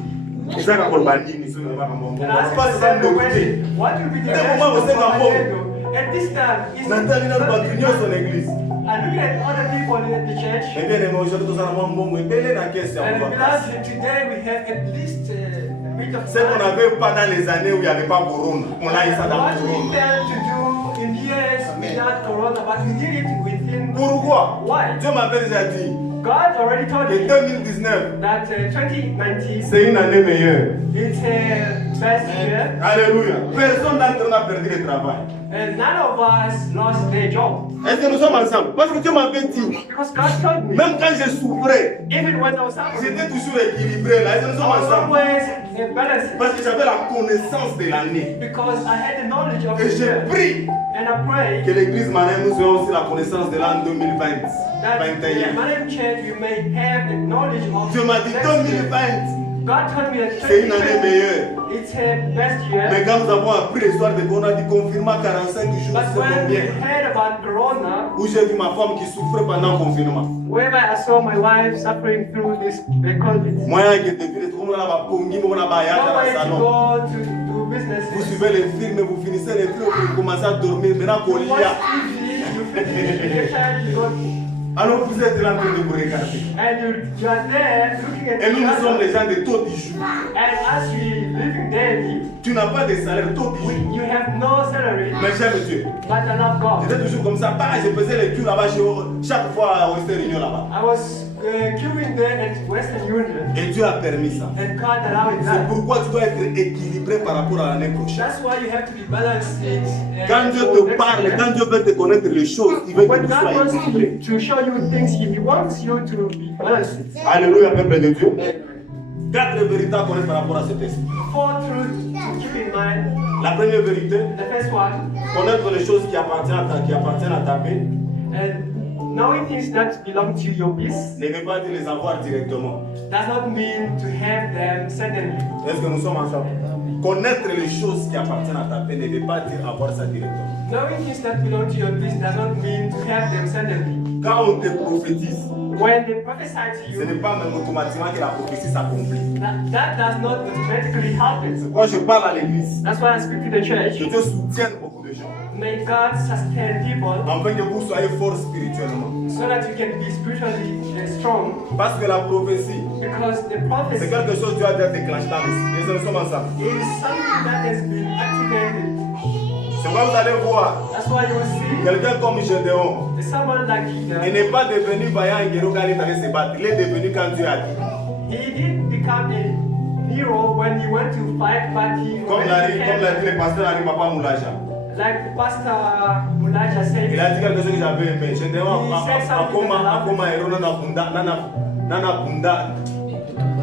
C'est ça qu'on va dire, nous sommes And I asked myself the question, what will be the Dès le reaction moment où of c'est dans Papa mon- Diego? At this time, is Nathalie n'a pas tenu son église. and looking at other people in the church. Mais bien aimé, aujourd'hui, nous allons bon, mais belle la question. And beloved, today we have at least a bit of Ce qu'on time. n'avait pas dans les années où il n'y avait pas Corona. On a eu ça dans What le we Corona. failed to do in years without Corona, but we did it within. Pourquoi? Why? Dieu m'avait déjà dit God already told que me 2019, that 2019 c'est une année meilleure. it's a best year, Alléluia. Personne d'entre nous a perdu le travail. and none of us lost their job Est-ce que nous sommes ensemble? Parce que Dieu m'avait dit, because God told me. même quand je souffrais, Even when I was suffering, j'étais toujours équilibré là. Est-ce que nous I sommes was ensemble? always a balance Parce que j'avais la connaissance de l'année. because I had the knowledge of Et the je year. prie And I pray que l'église Manin nous ait aussi la connaissance de l'an 2020. that in 21. Manem Church you may have the knowledge of Dieu m'a dit next year. 2020, God told me that c'est une année 2020 meilleure. it's a best year. Mais quand nous avons appris l'histoire de Corona, du confinement 45 jours, But c'est when we combien? heard about Corona, Où j'ai vu ma femme qui souffrait pendant le confinement. whereby I saw my wife suffering through this COVID. Moi, qui était vu, tout le monde a pongi, on a baillé No dans way le to salon. go to do business. Vous suivez les films, vous finissez les films, vous commencez à dormir. Maintenant, You qu'on watch lit. TV, you finish your time, you go, Alors vous êtes là en train de vous regarder. and you are there looking at Et nous, each nous sommes other. les gens de taux du jour. And as we living daily, Tu n'as pas de salaire, taux du jour. you have no salary, Mais j'aime Dieu. but I love God. J'étais toujours comme ça. Bah, je faisais les culs là-bas, chaque fois à Western Union là-bas. I was queuing there at Western Union, Et Dieu a permis ça. and God allowed C'est that. pourquoi tu dois être équilibré par rapport à l'année prochaine. That's why you have to be balanced. Quand Dieu for te next parle, year. quand Dieu veut te connaître les choses, il veut que When tu God sois wants équilibré. to show you things, He wants you to be balanced. Alléluia, peuple de Dieu. 4 vérités à connaître par rapport à ce texte. 4 truths to keep in mind. La première vérité, The first one, connaître les choses qui appartiennent à ta paix and knowing things that belong to your peace ne veut pas dire les avoir directement. does not mean to have them suddenly. Est-ce que nous sommes ensemble? Connaître les choses qui appartiennent à ta paix ne veut pas dire avoir ça directement. Knowing things that belong to your peace does not mean to have them suddenly. Quand on te prophétise, When they prophesy to ce you, n'est pas même automatiquement que la prophétie s'accomplit. that does not automatically happen. Quand je parle à l'église, That's why I speak to the que church. Dieu soutienne beaucoup de gens, May God sustain people afin que vous soyez forts spirituellement. so that you can be spiritually strong. Parce que la prophétie, Because the c'est prophecy quelque chose que Dieu a déjà déclenché dans l'esprit. Nous sommes ensemble. is something that has been activated. C'est pourquoi vous allez voir That's why you will see quelqu'un comme Gédéon. someone like Il Gideon. n'est pas devenu vaillant et guerrier quand il allait se battre. Il est devenu quand Dieu a dit. He didn't become a hero when he went to fight, but he Comme l'a already dit le pasteur Henri Papa Moulaja. like Pastor Mulaja said. Il a dit quelque chose que j'avais aimé. Gédéon, akoma héros nana bunda.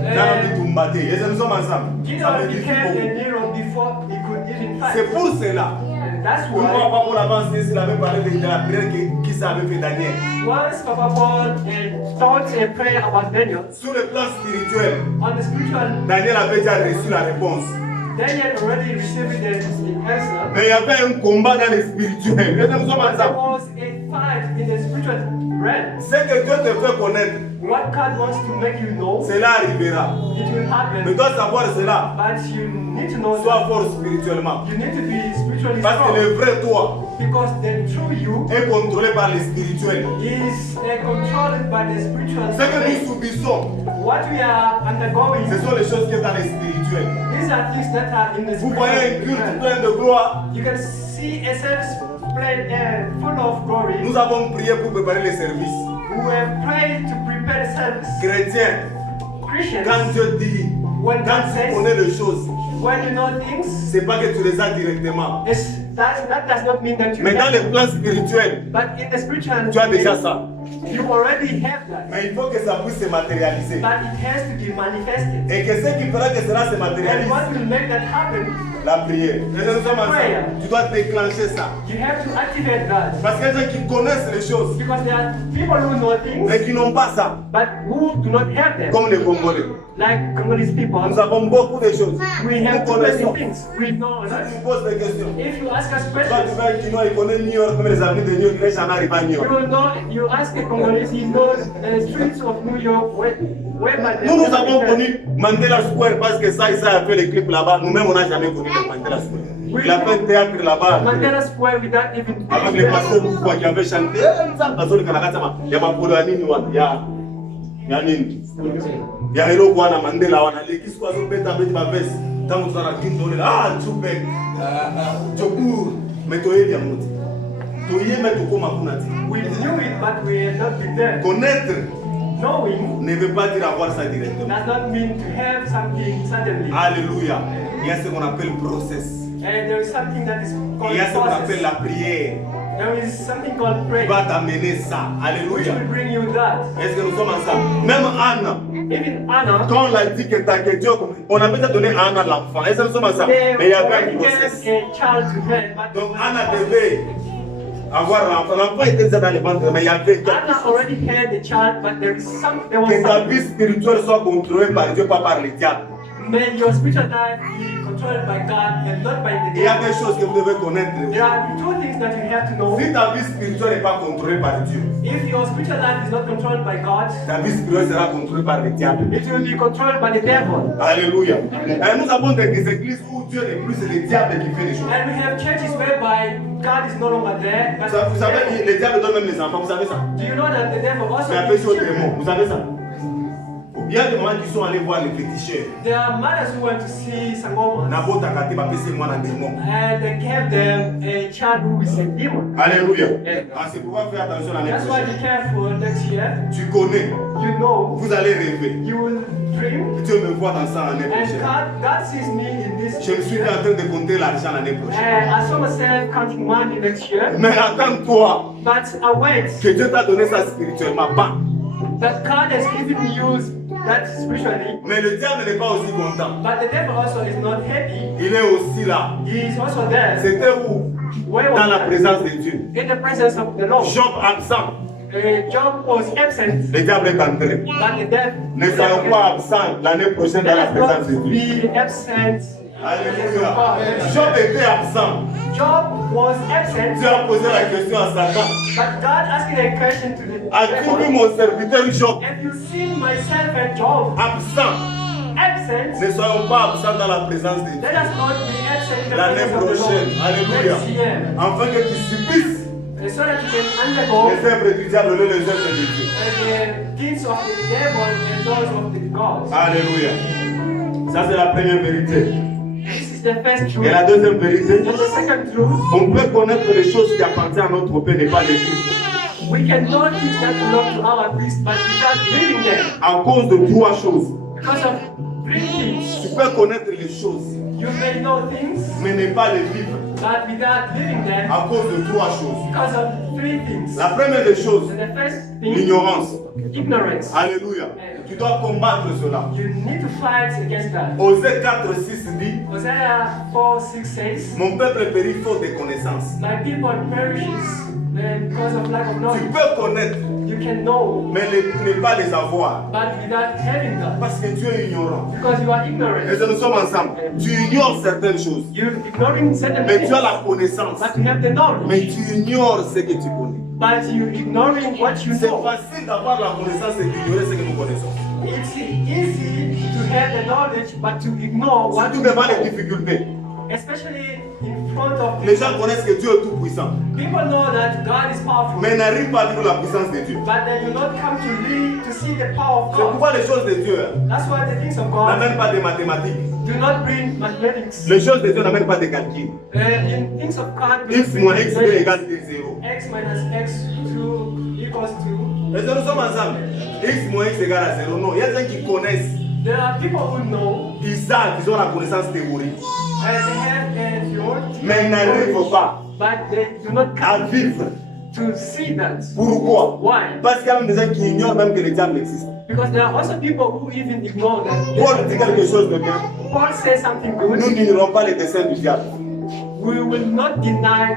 Nana bitumbate. Et nous sommes ensemble. Ça Gideon veut dire became a beaucoup. hero before he could even C'est fight. pour cela. And that's Une fois, why Papa Paul avancé, s'il avait parlé de la prière qui s'avait fait Daniel. once Papa Paul taught a prayer about Daniel, Sur le plan spirituel, on the spiritual, Daniel avait déjà reçu la réponse. Daniel already received the answer. Mais il y avait un combat dans le spirituel. Et nous sommes But there ensemble. was a fight in the spiritual realm. Ce que Dieu te fait connaître, What God wants to make you know, cela arrivera. it will Mais happen. dois savoir cela. But you need to know Sois that fort spirituellement. you need to be spiritually Parce que strong. le vrai toi Because the true you est contrôlé par le spirituel. is controlled by the spiritual. Ce que nous space. subissons, What we are undergoing, ce sont les choses qui sont dans le spirituel. these are things that are in the Vous voyez un spiritual culte realm. plein de gloire. You can see a service full of glory. Nous avons prié pour préparer les services. We have prayed to prepare the service. Chrétiens, Christians, quand Dieu dit, when quand God tu says, connais les choses, when you know things, c'est pas que tu les as directement. that does not mean that you Mais dans have le them. plan spirituel, But in the spiritual tu as déjà realm, ça. you already have that. Mais il faut que ça puisse se matérialiser. But it has to be manifested. Et que ce qui fera que cela se And matérialise, what will make that happen, la prière. Et nous sommes ensemble. Tu dois déclencher ça. you have to activate that. Parce qu'il y a des gens qui connaissent les choses, Because there are people who know things, mais qui n'ont pas ça. but who do not have them. Comme les Congolais. Like Congolese people, Nous avons beaucoup de choses. we have Nous too many connaissons. things. We know Si that. tu me poses des questions, If you ask us toi tu questions, vas un Chinois, il connaît New York, comme les amis de New York, il n'est jamais arrivé à New you York. will know, you ask a Congolese, he knows the streets of New York, where by Nous, nous avons connu Mandela Square parce que ça a fait les clips là-bas. Nous-mêmes, on n'a jamais connu le Mandela Square. Il a fait un théâtre là-bas. Mandela Square without even Avec les pasteurs Moukoua qui avaient chanté. Il y a Mapolo Anini, il y a Nini. Il y a Helo Kwana Mandela, il y a l'église Kwazo Beta Beti Bavès. Tant que tu as Kindole, Tchoubek, Tchoubou, mais tu es bien monté. Tu es bien tout comme Akunati. we knew it, but we had not been there. Connaître Knowing ne veut pas dire avoir ça directement. does not mean to have something suddenly. Alléluia. Il y a ce qu'on appelle process. And there is something that is Il called y a ce qu'on appelle process. la prière. There is something called Qui prayer, va t'amener ça. which Alléluia. will bring you that. Est-ce que nous sommes ensemble? Même Anna, Even Anna, quand on l'a dit que Dieu, on avait déjà donné à Anna l'enfant. Est-ce que nous sommes ensemble? they Mais il y avait already un gave process. a child to her, but Donc Anna devait avoir l'enfant. L'enfant était déjà dans les ventres, mais il y avait quelque Anna chose. already had a child, but there was Que ta something. vie spirituelle soit contrôlée par Dieu, pas par le diable. May your spiritual life be controlled by God and not by the Il y a devil. des choses que vous devez connaître. There are two things that you have to know. Si ta vie spirituelle n'est pas contrôlée par Dieu, If your spiritual life is not controlled by God, ta vie spirituelle sera contrôlée par le diable. it will be controlled by the devil. Alléluia. Et nous avons des églises où Dieu n'est plus, c'est le diable qui fait les choses. And we have churches whereby God is no longer there. But Vous savez, le diable donne même les enfants, vous savez ça? do you know that the devil also Mais appelez ça gives autrement, children? vous savez ça? Il y a des mamans qui sont allées voir les féticheurs. There are mothers who went to see Sangomas Nabota kate bapese mwana démon. and they gave them a child who is a demon. Alléluia. Yeah. Ah, c'est pourquoi faire attention l'année That's why prochaine. be careful next year. Tu connais, You know, vous allez rêver. you will dream. Dieu me voit dans ça l'année And prochaine. God sees me in this Je me suis year. en train de compter l'argent l'année prochaine. I saw myself counting money next year. Mais attends-toi But I wait que Dieu t'a donné ça spirituellement. Pas. that God has given you that spiritually. Mais le diable n'est pas aussi content. But the devil also is not happy. Il est aussi là. He is also there. C'était où? Where Dans was la that? présence de Dieu. In the presence of the Lord. Job absent. Job was absent. Le diable est entré. But the devil. Ne soyons pas absents l'année prochaine dans la Let us présence de not Dieu. be absent. Alléluia. Job était absent. Job was absent. Dieu a posé la question à Satan. But God asked a question to the As-tu vu devil. mon serviteur Job Have you seen my servant Job absent? absent? Ne soyons pas absents dans la présence de Dieu. Let us not be absent in the L'année presence of the prochaine. Lord. Alléluia. Next year. Afin que tu subisses So that you can undergo les œuvres du diable, les œuvres de Dieu. the deeds of the devil and those of the gods. Alléluia. Ça, c'est la première vérité. This is the first truth. Et la deuxième vérité, And the second truth, on peut connaître les choses qui appartiennent à notre Père et pas les vivre. we can know things that belong to our priest, but without living them. À cause de trois choses. Because of three things. Tu peux connaître les choses, You may know things, mais ne pas les vivre. but without living them. À cause de trois choses. Because of three things. La première des choses, And the first thing, l'ignorance. ignorance. Alléluia. Tu dois combattre cela. You need to fight against that. Osée 4:6 dit, Hosea 4:6 says, mon peuple périt faute de connaissances. my people perishes because of lack of Tu knowledge. peux connaître, You can know, mais ne pas les avoir. but without having that. Parce que tu es ignorant. Because you are Et ignorant. nous sommes ensemble. Tu ignores certaines choses. You're ignoring certain Mais things. tu as la connaissance. But you have the knowledge. Mais tu ignores ce que tu connais. But you're ignoring what you C'est know. facile d'avoir la connaissance et d'ignorer ce que nous connaissons. It's easy to have the knowledge, but to ignore what Surtout you devant les know. difficultés. Especially in front of Les gens connaissent que Dieu est tout puissant. people know that God is powerful. Mais n'arrivent pas à vivre la puissance de Dieu. But they do not come to see the power of C'est God. pourquoi les choses de Dieu That's why the things of God n'amènent pas de mathématiques. do not bring mathematics. Les choses de Dieu n'amènent pas de calculs. In things of God, do X not bring moins X calculations. égale 0. X minus X2 equals to. Et nous sommes ensemble. X moins X égale à 0. Non, il y a des gens qui connaissent. There are people who know Ils savent qu'ils ont la connaissance théorique. and they have a theory, Mais ils n'arrivent pas but they do not à come vivre. to see that. Pourquoi? Why? Parce qu'il y a même des gens qui ignorent même que le diable existe. Because there are also people who even ignore that. Paul dit quelque chose de bien. Paul says something good. Nous n'ignorons pas les desseins du diable. We will not deny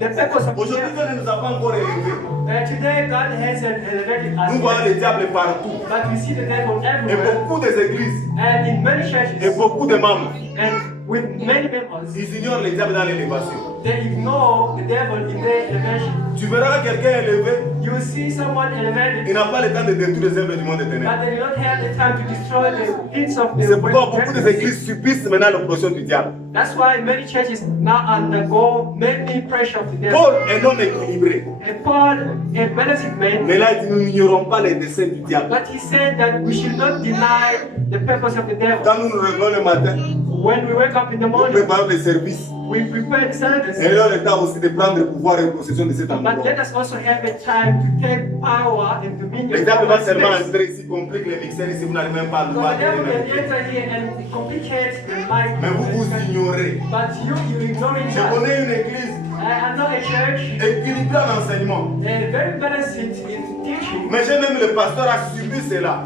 the purpose of Aujourd'hui, the Dieu ne nous a pas encore élevés. Today, God hasn't elevated us. Nous voyons yet, le diable partout. but we see the devil Et everywhere beaucoup des églises and in many et churches beaucoup de membres, and with many members. ils ignorent le diable dans l'élévation. They ignore the devil in their elevation. Tu verras quelqu'un élevé, You will see someone elevated, il n'a pas le temps de détruire les œuvres du monde but éternel. they do not have the time to destroy the things of the C'est pourquoi beaucoup world. des églises subissent maintenant l'oppression du diable. That's why many churches now undergo many pressure of the devil. Paul est un homme équilibré. And Paul, a balanced man, Mais là, il dit, nous n'ignorons pas les desseins du diable. but he said that we should not deny the purpose of the devil. Quand nous nous réveillons le matin, When we wake up in the nous morning, préparons les services. we prepare the service. Et là, il est temps aussi de prendre le pouvoir et possession de cet endroit. But let us also have a time to take power and dominion. Le diable va over seulement space. entrer ici, complique les mixeurs ici, vous n'avez même pas le Because droit the de devil les can mettre. enter here and complicate the life. Mais vous vous ignorez. But you ignoring Je that. connais une église I know a church équilibrée en enseignement. very balanced in teaching. Mais j'ai même le pasteur a subi cela.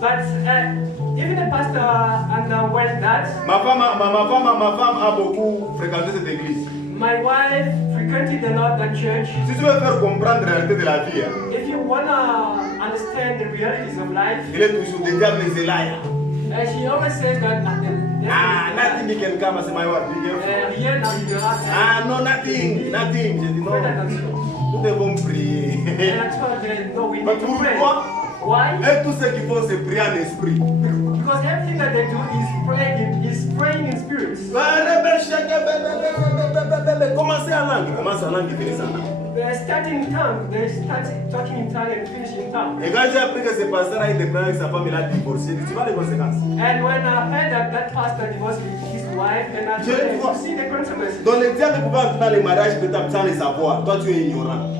But even the pastor underwent that. Ma femme a beaucoup fréquenté cette église. My wife frequented the Northern church. Si tu veux faire comprendre la réalité de la vie, hein, If you wanna understand the realities of life, il est toujours the devil is a liar. she always says that Ah, nothing can come as my wife. Be careful. here now you don't have Ah, no, nothing. J'ai dit non. Nous devons prier. And I told them, no, we Mais need to pray. pourquoi? Why? Et tout ce qu'ils font, c'est prier en esprit. Because everything that they do is praying in spirits. Commencez en langue. Commence en langue et finissez en langue. They start in tongue, they start talking in tongue and finish in tongue. Et quand j'ai appris que ce pasteur a été marié avec sa femme, il a divorcé, tu vois les conséquences. And when I heard that pastor divorced his wife, and I Je said, vois. you see the consequences. Donc le diable pouvait entrer dans les mariages peut-être sans le savoir. Toi, tu es ignorant.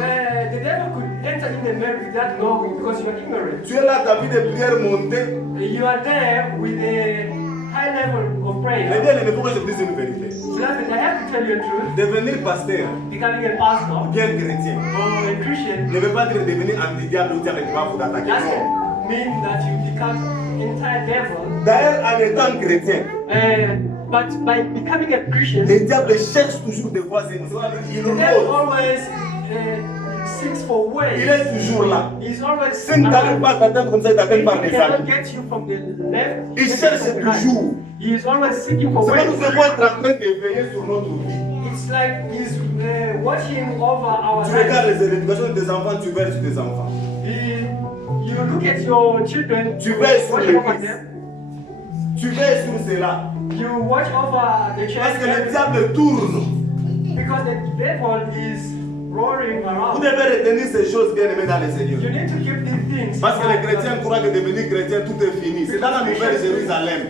The devil could enter in the marriage without knowing because you are ignorant. Tu es là, ta vie de prière montée. You are there with a high level of Mais prayer. bien, il faut que je te dise une vérité. Beloved, I have to tell you the truth. Devenir pasteur, Becoming a pastor bien chrétien, or a Christian ne veut pas dire devenir anti-diable ou dire que tu vas vous attaquer. Non. doesn't mean that you become entire devil. D'ailleurs, en étant chrétien, But by becoming a Christian, le diable cherche toujours des voies. Il the devil rôde. always seeks for ways. Il est toujours là. He's always Si tu n'arrives pas à t'atteindre comme ça, il t'atteint par he les cannot amis. get you from the left. Il cherche toujours. He is always seeking for C'est pas nous ways. devons être en train de veiller sur notre vie. It's like he's watching over our Tu regardes lives. les éducations de tes enfants, tu veilles sur tes enfants. You look at your children, Tu veilles sur watch les over fils. them. Tu veilles sur cela. You watch over the Parce que le children diable tourne. because the devil is roaring Vous around. devez retenir ces choses bien aimées dans le Seigneur. You need to keep these things. Parce que les chrétiens croient que devenir chrétien, tout est fini. C'est dans la nouvelle Jérusalem.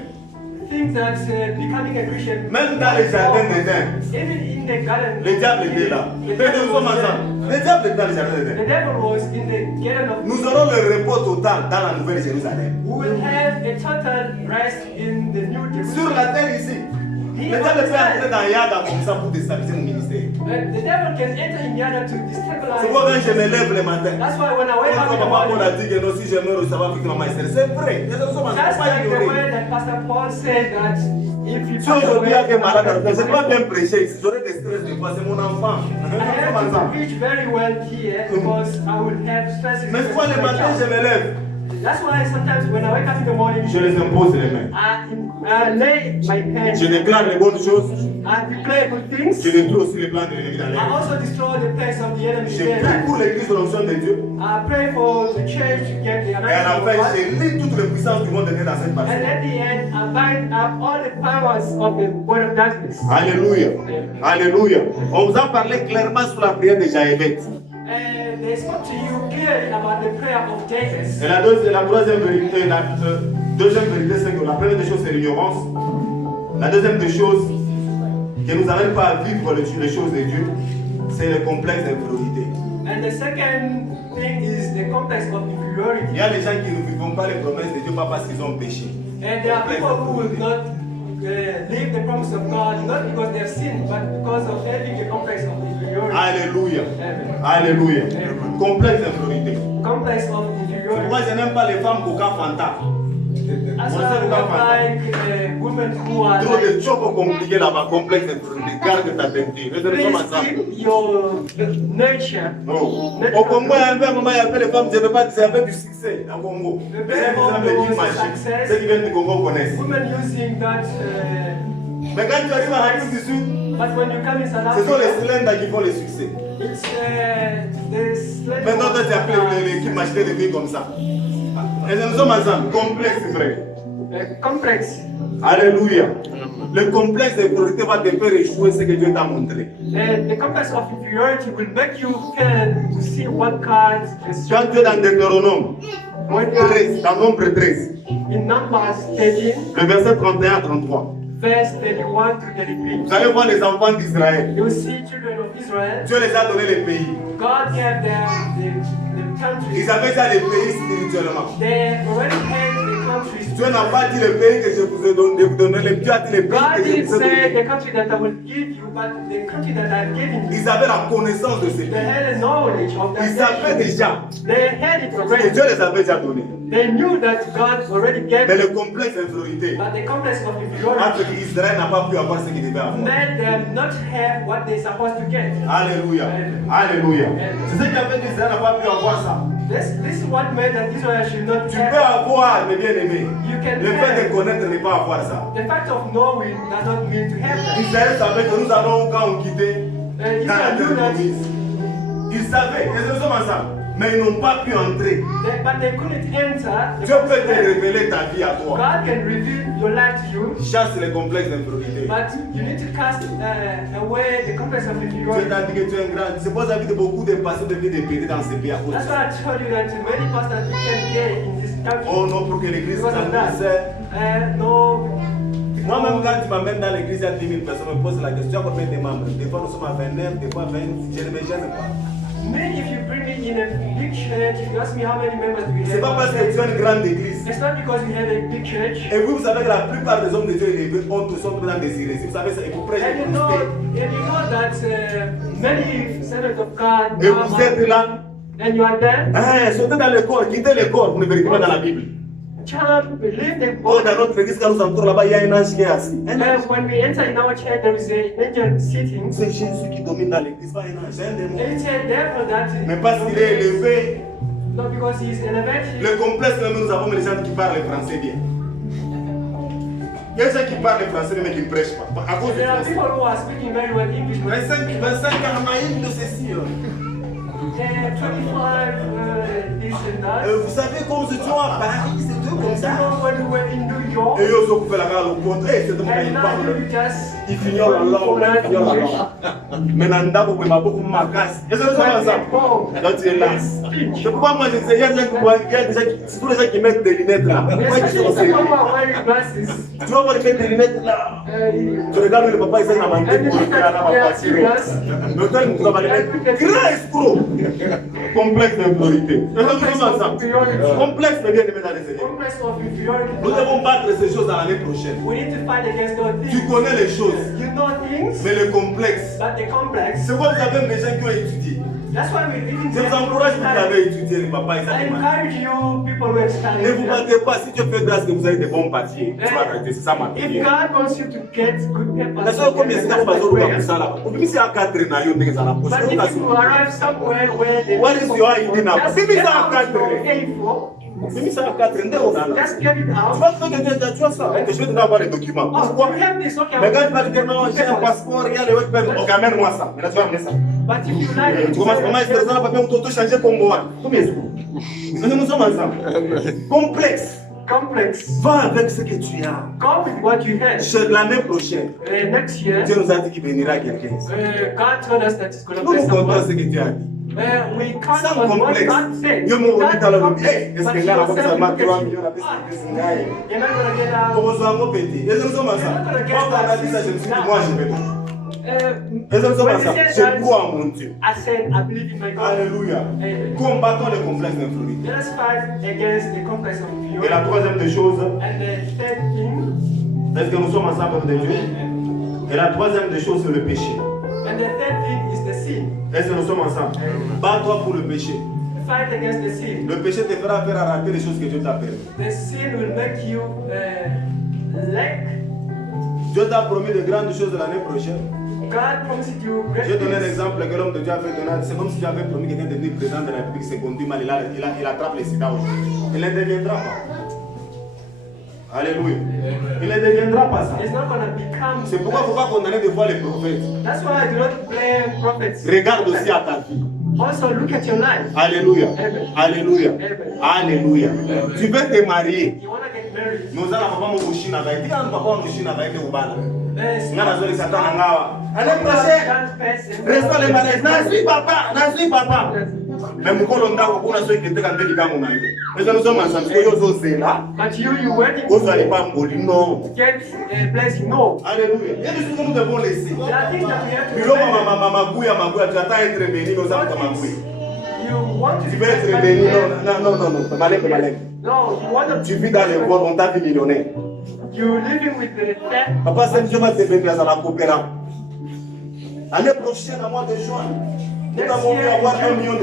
Think that becoming a Christian. Même dans les jardins d'Éden, Even in the garden. le diable était là. The Mais nous devil sommes was there. ensemble. Le diable est dans les jardins The d'Éden. devil was in the garden of. Nous aurons le repos total dans la nouvelle Jérusalem. We will have a total rest in the new Sur Jerusalem. la terre ici, le diable peut entrer dans Yada comme ça pour déstabiliser mon ministère. The devil can enter in Yada to destabilize. C'est pourquoi quand je me lève le matin, That's why when I wake up in the papa Paul morning, a dit que non, si je meurs, ça va avec maman Esther. C'est vrai. Nous sommes ensemble. that's Pas like the ignorer. way that Pastor Paul said that if you Si pass aujourd'hui il y a away, des malades, je ne sais pas bien prêcher ici. J'aurais des stress de fois, c'est mon enfant. Nous I sommes have to ensemble. preach very well here because I will have stress. Mais souvent le matin, je me lève, That's why sometimes when I wake up in the morning, je les impose les mains. I lay my hands. Je déclare les bonnes choses, I declare good things. je détruis aussi les plans de l'ennemi dans I l'air. also destroy the plans of the enemy. Je in their prie life. pour l'église de l'onction de Dieu. I pray for the church to get the Et à la anointing of fin, God. je lis toutes les puissances du monde données dans cette And partie. at the end, I bind up all the powers of the world of darkness. Alléluia. Alléluia. On vous a parlé clairement sur la prière de Jaébet. And they spoke to you clearly about the prayer of Jabez. Et la troisième vérité, la deuxième vérité, c'est que la première des choses, c'est l'ignorance. La deuxième des choses qui ne nous amène pas à vivre les choses de Dieu, c'est le complexe d'infériorité. And the second thing is the complex of Il inferiority. y a des gens qui ne vivent pas les promesses de Dieu pas parce qu'ils ont péché. And there are people who will not leave the promise of God, not because they have sinned, but because of having a complex of inferiority. Alléluia. Amen. Alléluia. Complexe d'infériorité. Complex of Moi, inferiority. je n'aime pas les femmes coca fanta. That's why I don't like women who are Trop de like, choses compliquées là-bas, complexe d'infériorité. Garde ta teinture. Nous sommes please ensemble. keep your nature. Oh. Au Congo, il y a un peu un moment, il y avait les femmes, je ne veux pas dire, c'est avec du succès au Congo. Le Les exemples de qui magique. Ceux qui viennent du Congo connaissent. Women using that. Mais quand tu arrives en Afrique du Sud, But when you come in South ce sont les Africa, cylindres qui font le succès. it's the slave. Maintenant, toi, tu appelles l'équipe machine de vie comme ça. Et nous sommes ensemble, complexe, frère. Complex. Alléluia. Le complexe d'infériorité va te faire échouer ce que Dieu t'a montré. The complex of inferiority will make you fail to see what God is Quand tu es dans Deutéronome 13, dans Nombre 13, in Numbers 13, le verset 31 à 33, verse 31 to 33. vous allez voir les enfants d'Israël. You will see children of Israel. Dieu les a donné les pays. God gave them the countries. Ils avaient déjà les pays spirituellement. They already had the countries. Dieu n'a pas dit le pays que je vous ai donné, Dieu a dit le pays God que je didn't vous ai say donné. the country that I will give you, but the country that I've given you. Ils avaient la connaissance de ce They pays. had a knowledge of that Ils savaient nation. déjà They had it que already. Dieu les avait déjà donnés. They knew that God already gave Mais them, le complexe d'infériorité but the complex of a inferiority fait qu'Israël n'a pas pu avoir ce qu'il devait avoir. made them not have what they're supposed to get. Alléluia. Alléluia. C'est ce qui a fait qu'Israël n'a pas pu avoir ça. This is what made that Israel should not Tu peux have. avoir, mes bien-aimés. You can Le fait de have. connaître n'est pas avoir ça. The fact of knowing does not mean to have that. Israël savait que nous allons quand on quittait dans la Israel terre knew that. promise. Ils savaient, et nous sommes ensemble. Mais ils n'ont pas pu entrer. but they couldn't enter. Dieu peut te révéler ta vie à toi. God can reveal your life to you, Chasse les complexes d'infériorité. but you need to cast away the complex of Dieu inferiority. t'a dit que tu es un grand. C'est pour ça que beaucoup de pasteurs deviennent des pédés dans ces pays à cause de That's ça. why I told you that many pastors became gay in this country. Oh non, pour que l'église Because of that. s'agrandisse. No. Moi-même, quand tu m'amènes dans l'église, il y a 10 000 personnes, me posent la question, tu as combien de membres? Des fois, nous sommes à 29, des fois 20, je ne me gêne pas. Me, if you bring me in a big church, if you ask me how many members do we have, C'est pas parce que tu as une grande église. it's not because we have a big church. Et vous savez que la plupart des hommes de Dieu élevés sont dans des hérésies. Vous savez ça, et vous prêchez And pour you know that many servants of God et vous êtes là. and you are there. Hein, sautez dans le corps, quittez le corps, vous ne verrez pas dans la Bible. Child, leave the Oh, body. dans notre église, quand nous entrons là-bas, il y a un ange qui est assis. Un ange. When we enter in our church, there is an angel sitting. C'est Jésus qui domine dans l'église, pas un ange, c'est un démon. It's a devil that. Mais parce qu'il est élevé, Not because he is elevated. le complexe, même nous avons des gens qui parlent français bien. Il y a des gens qui parlent français mais qui ne prêchent pas. À cause du There are français. people who are speaking very well English. 25 carmaïnes de ceci. 25 this and that. Vous savez, comme nous étions à Paris, c'est tout comme You ça. know when we were in New York, Et eux ont fait la garde au contraire, c'est comme ça and qu'ils now parlent. you just Ils finissent la langue, ils finissent la langue. Maintenant, d'abord, on m'a beaucoup macasse. Et c'est ça, ça. Donc, tu es là. C'est pourquoi moi, je sais, il y a des gens qui, c'est tous les gens qui mettent des lunettes là. Pourquoi ils sont especially sérieux? some who are wearing glasses. Tu vas voir, ils mettent des lunettes là. Tu regardes le papa, il s'est lamenté And pour you le faire là, they ma are passion. serious. Le temps, nous avons les mettre. Grand escroc. Complexe d'infériorité. Et ça, nous sommes ensemble. Complexe de bien aimé dans les Seigneurs. Complex of inferiority. Nous devons battre ces choses dans l'année prochaine. We need to fight against those Tu things. connais les choses, You know things, mais le complexe. but the complex. C'est pourquoi vous avez des gens qui ont étudié. That's why we even Je vous encourage, vous avez étudié, les papas et I ça. encourage you, people who have studied. Ne vous battez pas, si Dieu fait grâce que vous avez des bons papiers, tu vas arrêter, c'est ça ma If prière. God wants you to get good papers, La seule comme il y a that's my prayer. pour ça là. Vous pouvez à 4 na yo ndenge za la poste. But if you arrive somewhere where the What is your ID now? just Give me get that out card. your A4, Mimi ça à 4 ndenge on a là. just get it Tu out. vas faire que tu as ça. Ok, je vais te donner avoir les documents. Oh, Pourquoi? you have this, okay. Mais quand tu vas te dire non, j'ai un passeport, il y a les autres permis. Ok, amène-moi ça. Maintenant tu vas amener ça. But if you like, Tu commences comment est-ce que ça va pas bien tout changer comme moi? Combien est-ce que nous sommes ensemble? Complexe. complex. Va avec ce que tu as. Go with what you have. L'année prochaine, Next year, Dieu nous a dit qu'il bénira quelqu'un. God told us that He's going to Nous bless nous comptons ce someone. que Dieu a dit. We can't Sans on what complexe. God said. Yo me voulais dans le But est-ce que you là, yourself ça m'a look at 3 you. millions, la peste de Singaï. You're not going to get out. Pour reçoit mon petit. Et nous sommes ensemble. Moi, quand on a dit ça, je me suis dit, moi, je vais pas. Et nous sommes When you ensemble. said Je that, crois en mon Dieu. I said, I believe in my God. Alléluia. Amen. Combattons les complexes d'infériorité. Let us fight against the complex of Et la inferiority. troisième des choses, And the third thing, est-ce que nous sommes ensemble avec Dieu? Et la troisième des choses, c'est le péché. and the third thing is the sin. Est-ce que nous sommes ensemble? Bats-toi pour le péché. Fight against the sin. Le péché te fera faire arrêter les choses que Dieu t'a permis. The sin will make you lack. Dieu t'a promis de grandes choses de l'année prochaine. God promised you great J'ai donné un things. exemple que l'homme de Dieu avait donné. C'est comme si j'avais promis quelqu'un de devenir président de la République, se conduit mal, il attrape le sida aujourd'hui. Il ne deviendra pas. Alléluia. Il ne deviendra pas ça. It's not going to become. C'est pourquoi il ne faut pas condamner des fois les prophètes. That's why I do not blame prophets. Regarde aussi à ta vie. Also, look at your life. Alléluia. Amen. Alléluia. Amen. Alléluia. Tu veux te marier. You want to get married. Nous allons papa mon Chine avec. Dis à papa mon Chine avec le Ubana. There's Nga nazoli satana ngawa. Année prochaine. one person. Restons les mariages. Nasui papa. Nasui papa. Mais mukolo ndako kuna so ikiteka ndeli kama unayo. Est-ce que nous sommes ensemble? Yo zozela. But you waiting Vous allez pas mboli non. to get a blessing. No. Alléluia. Il y a des choses que nous devons laisser. There are things that we have to Bilo do. mama maguya tu attends être béni nous avons comme maguya. You want to Tu be veux être blessed, béni but non. Malek. no, you want to Tu vis dans les voies, on t'a vu millionnaire. you living with the death. Papa, cette Dieu va te bénir dans la coopération. L'année prochaine, à mois de juin, nous avons pu avoir $1 million.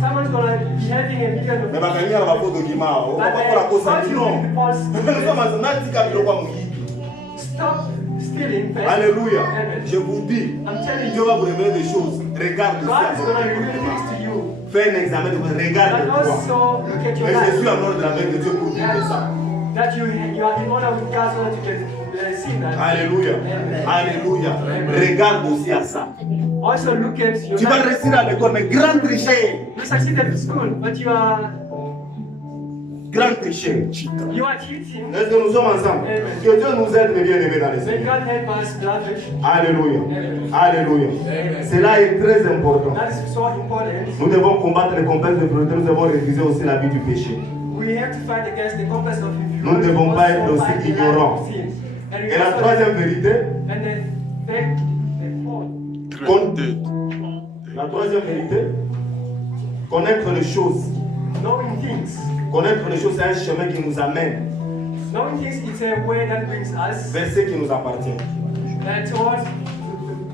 Someone's gonna be having a million Mais of bakanyia na bafoto kima, on va pas pour la cause ça non. Nous sommes en natika biloko muyi. Stop stealing first. Alléluia. Amen. Je vous dis, I'm telling Dieu you, va vous révéler des choses. Regarde God is gonna reveal ici. things to you. Fais un examen, regarde But toi. also look at your Et je suis life. en ordre avec Dieu pour dire ça. That you are in order with God so that you can see that. Alléluia. Amen. Alléluia. Amen. Regarde aussi à ça. Also look at your Tu vas life. réussir à l'école, mais grand tricheur. You succeeded in school, but Grand tricheur. you are cheating. Est-ce que nous sommes ensemble? Que Dieu nous aide, mes bien-aimés dans les May Seigneurs. God help us, beloved. Alléluia. Alléluia. Cela est très important. That is so important. Nous devons combattre les complexes de priorité. Nous devons réviser aussi la vie du péché. We have to fight against the complex of inferiority. Nous ne devons pas être Also aussi fight the ignorants. lack of sin. And we Et la also- troisième vérité, And the fourth, la troisième vérité, connaître les choses. knowing things. Connaître les choses, c'est un chemin qui nous amène Knowing things is a way that brings us vers ce qui nous appartient. towards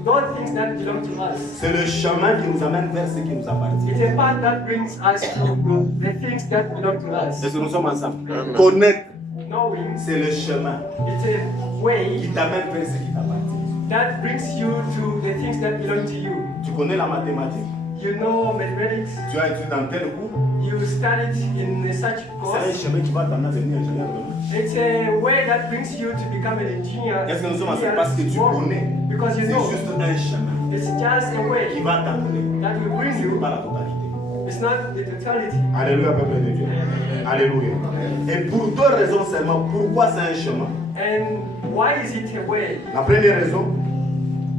those things that belong to us. C'est le chemin qui nous amène vers ce qui nous appartient. It's a path that brings us to the things that belong to us. Est-ce que nous sommes ensemble? Connaître, Knowing, c'est le chemin it's a way qui t'amène vers ce qui t'appartient. that brings you to the things that belong to you. Tu connais la mathématique, You know mathematics, tu as étudié dans tel cours, you studied in such c'est un course. chemin qui va t'amener à devenir ingénieur. It's a way that brings you to become an engineer. Est-ce que nous sommes ensemble? Parce que tu connais, Because you c'est know, juste un chemin it's just a qui way va t'amener, that will bring you. pas la totalité. It's not the totality. Alléluia, peuple de Dieu. Alléluia. Et pour deux raisons seulement, pourquoi c'est un chemin? And why is it a way? La première raison,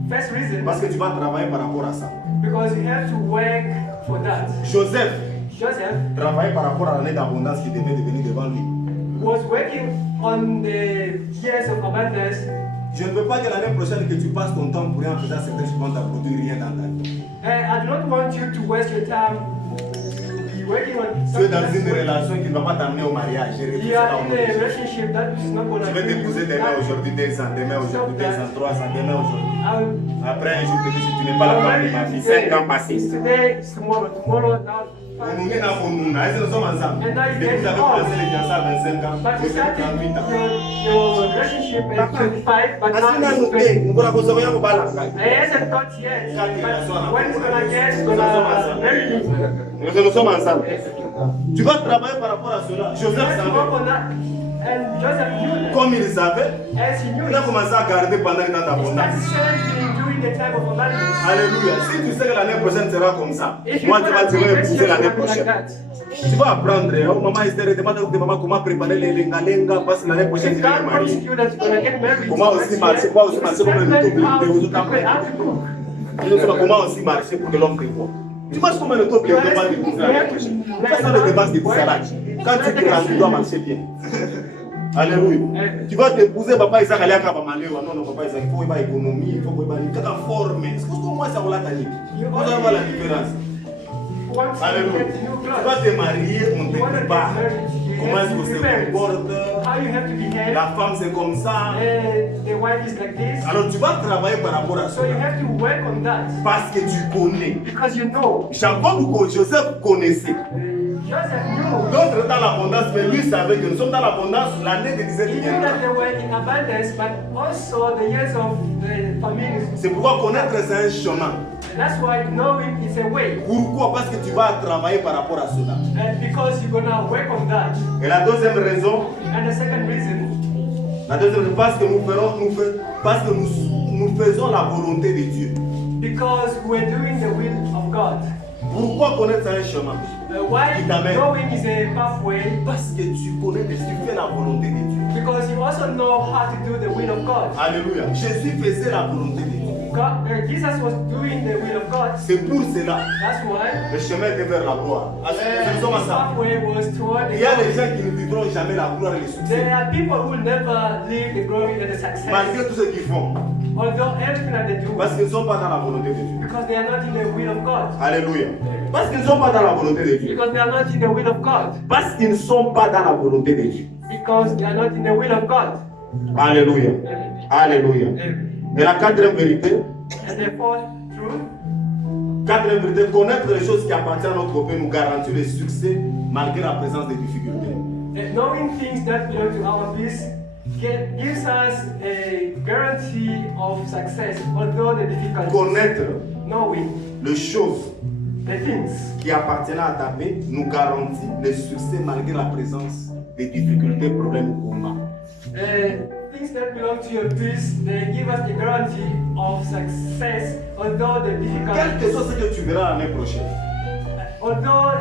First reason, parce que tu vas travailler par rapport à ça. because you have to work for that. Joseph Joseph travaillait par rapport à l'année d'abondance qui devait devenir devant lui. was working on the years of abundance. Je ne veux pas que l'année prochaine que tu passes ton temps pour rien en faisant certaines choses qui ne produire rien dans ta vie. I do not want you to waste your time be working on Tu es something dans une that's- relation qui ne va pas t'amener au mariage. Je répète You ça are au in nom de a Jésus. relationship that is not going Tu to vas t'épouser demain, aujourd'hui, 2 ans, demain, aujourd'hui, 2 ans, 3 ans, demain, aujourd'hui. Après un jour, tu te dis, tu n'es pas la femme de ma vie. 5 ans passés. Today, tomorrow, now. On est dans mon monde. Est-ce que nous sommes ensemble? And now you Depuis que get vous avez old. commencé les fiançailles à 25 ans, But you vous started avez 38 ans. your relationship at 25, but now Asina it's nuke, 20. ngora kusoma yangu balanga. I hasn't got yet, but when it's gonna get, it's gonna marry you. Nous sommes ensemble. Tu vas travailler par rapport à cela. You Joseph have to work savait. on that. And Joseph knew that. Comme il savait, As he knew il a it, commencé à garder pendant le temps he d'abondance. started saving during the time of abundance. Alléluia. Si tu sais que l'année prochaine sera comme ça, If you moi put tu vas up te next épouser year, l'année it's gonna be like prochaine. that. Tu vas apprendre. Oh, maman Esther, demande à maman comment préparer les lenga-lenga parce que l'année prochaine If tu vas te God promised marier. you that you're gonna get married, Comment aussi marcher, comment aussi marcher comme le learn taux how de aux to autres prepare, how après. to cook. Nous savons comment aussi marcher pour que l'homme te voit. Tu marches comme le taux de demande de poussage l'année prochaine. Ça, c'est le débat de poussage. Quand tu grandis, tu dois marcher bien. Alléluia. Tu vas t'épouser, papa Isaac, aller à Kabamalewa. Non, non, papa Isaac, il faut y avoir économie, il faut y avoir une forme. Est-ce que moi, ça va la tanique? Vous allez voir la différence. Once you Alléluia. get new Tu clothes, vas te marier, on you te want to get prépare. married, you Comment have est-ce to qu'on be se prepared. comporte? How you have to behave. La femme, c'est comme ça. The wife is like this. Alors, tu vas travailler par rapport à So you cela. have to work on that Parce que tu connais. because you know. Jacob ou Joseph connaissait. Joseph knew. D'autres dans l'abondance, mais lui savait que nous sommes dans l'abondance, l'année de disait He qu'il knew that viendra. they were in abundance, but also the years of the famine. C'est pourquoi connaître c'est un chemin. And that's why knowing is a way. Pourquoi? Parce que tu vas travailler par rapport à cela. And because you're gonna work on that. Et la deuxième raison, And the second reason, parce que parce que nous faisons la volonté de Dieu. because we're doing the will of God. Pourquoi connaître c'est un chemin? Why Qui t'amène. knowing is a pathway? Parce que tu connais, tu fais la volonté de Dieu. Because you also know how to do the will of God. Alléluia. Jésus faisait la volonté de Dieu. Jesus was doing the will of God. C'est pour cela That's why le chemin était vers la gloire. Nous sommes his ensemble. pathway was toward Il the y a des God. gens qui ne vivront jamais la gloire et le succès. There are people who will never live the glory and the success, Malgré tout ce qu'ils font. although everything that they do, Parce qu'ils ne sont pas dans la volonté de Dieu. because they are not in the will of God. Alléluia. Parce qu'ils ne sont pas dans la volonté de Dieu. Because they are not in the will of God. Parce qu'ils ne sont pas dans la volonté de Dieu. Because they are not in the will of God. Alléluia. Alléluia. Et la quatrième vérité, And the fourth truth, connaître les choses qui appartiennent à notre pays nous garantit le succès malgré la présence des difficultés. that knowing things that belong to our peace gives us a guarantee of success, although the difficulties. Connaître Knowing les choses the things qui appartiennent à ta paix nous garantit le succès malgré la présence des difficultés, problèmes ou combats. things that belong to your peace, they give us the guarantee of success, although the Quel que difficulties, soit ce que tu verras l'année prochaine, although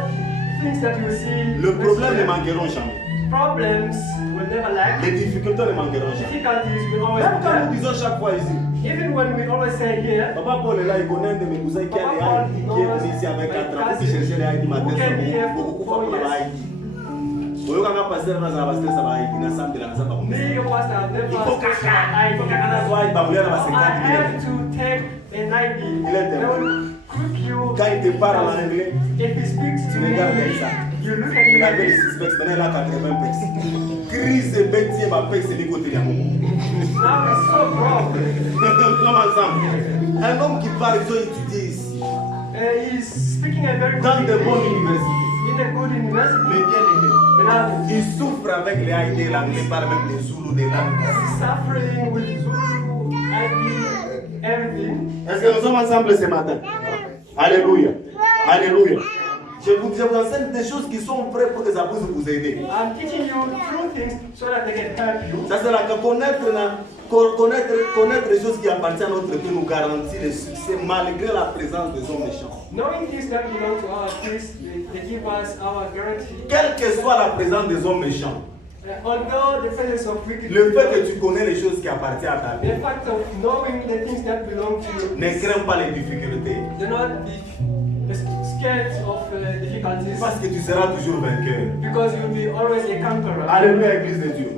things that you see, le problème ne manqueront jamais. problems will never lack, Les difficultés ne manqueront jamais. difficulties will always Même be quand nous there. disons chaque fois ici, Even when we always say here, Papa Paul est là, il connaît un de mes cousins qui a des Haïti, qui est venu ici avec un drapeau qui cherchait les Haïti matin, beaucoup de Haïti. Oyokanga pasteur na za pasteur ça va Haïti na samedi na ça va. me, your pastor, I've never Il faut spoken caca, about il faut ID. caca na Haïti, babouler na I 50 have 000. to take an ID. Il est They will cook you. Quand il te parle en anglais, If he speaks to tu you, regardes comme ça. you look at Il him like avait les this. suspects, maintenant il a 80 pecs. Crise et bêtise, ma pec c'est du côté de l'amour. Now it's so wrong. Comme ensemble. Un homme qui parle, ils ont étudié ici. He's speaking a very Dans good de bonnes English universités. in a good university. Mais bien aimé. Beloved, Il souffre avec les Haïti et l'anglais, il parle même des Zoulous, des langues. he's suffering with Zulu, ID, everything. Est-ce que nous sommes ensemble ce matin? Alléluia. Alléluia. Je vous enseigne des choses qui sont vraies pour que ça puisse vous aider. I'm teaching you true things so that they can help you. Ça c'est là que connaître les choses qui appartiennent à notre vie nous garantit le succès malgré la présence des hommes méchants. Knowing things that belong to our peace, they give us our guarantee. Quelle que soit la présence des hommes méchants, Although the presence of wicked le fait que people, tu connais les choses qui appartiennent à ta vie, the fact of knowing the things that belong to you, ne crains pas les difficultés. do not be scared of difficulties, Parce que tu seras toujours vainqueur. because you'll be always a conqueror. Alléluia, Église de Dieu.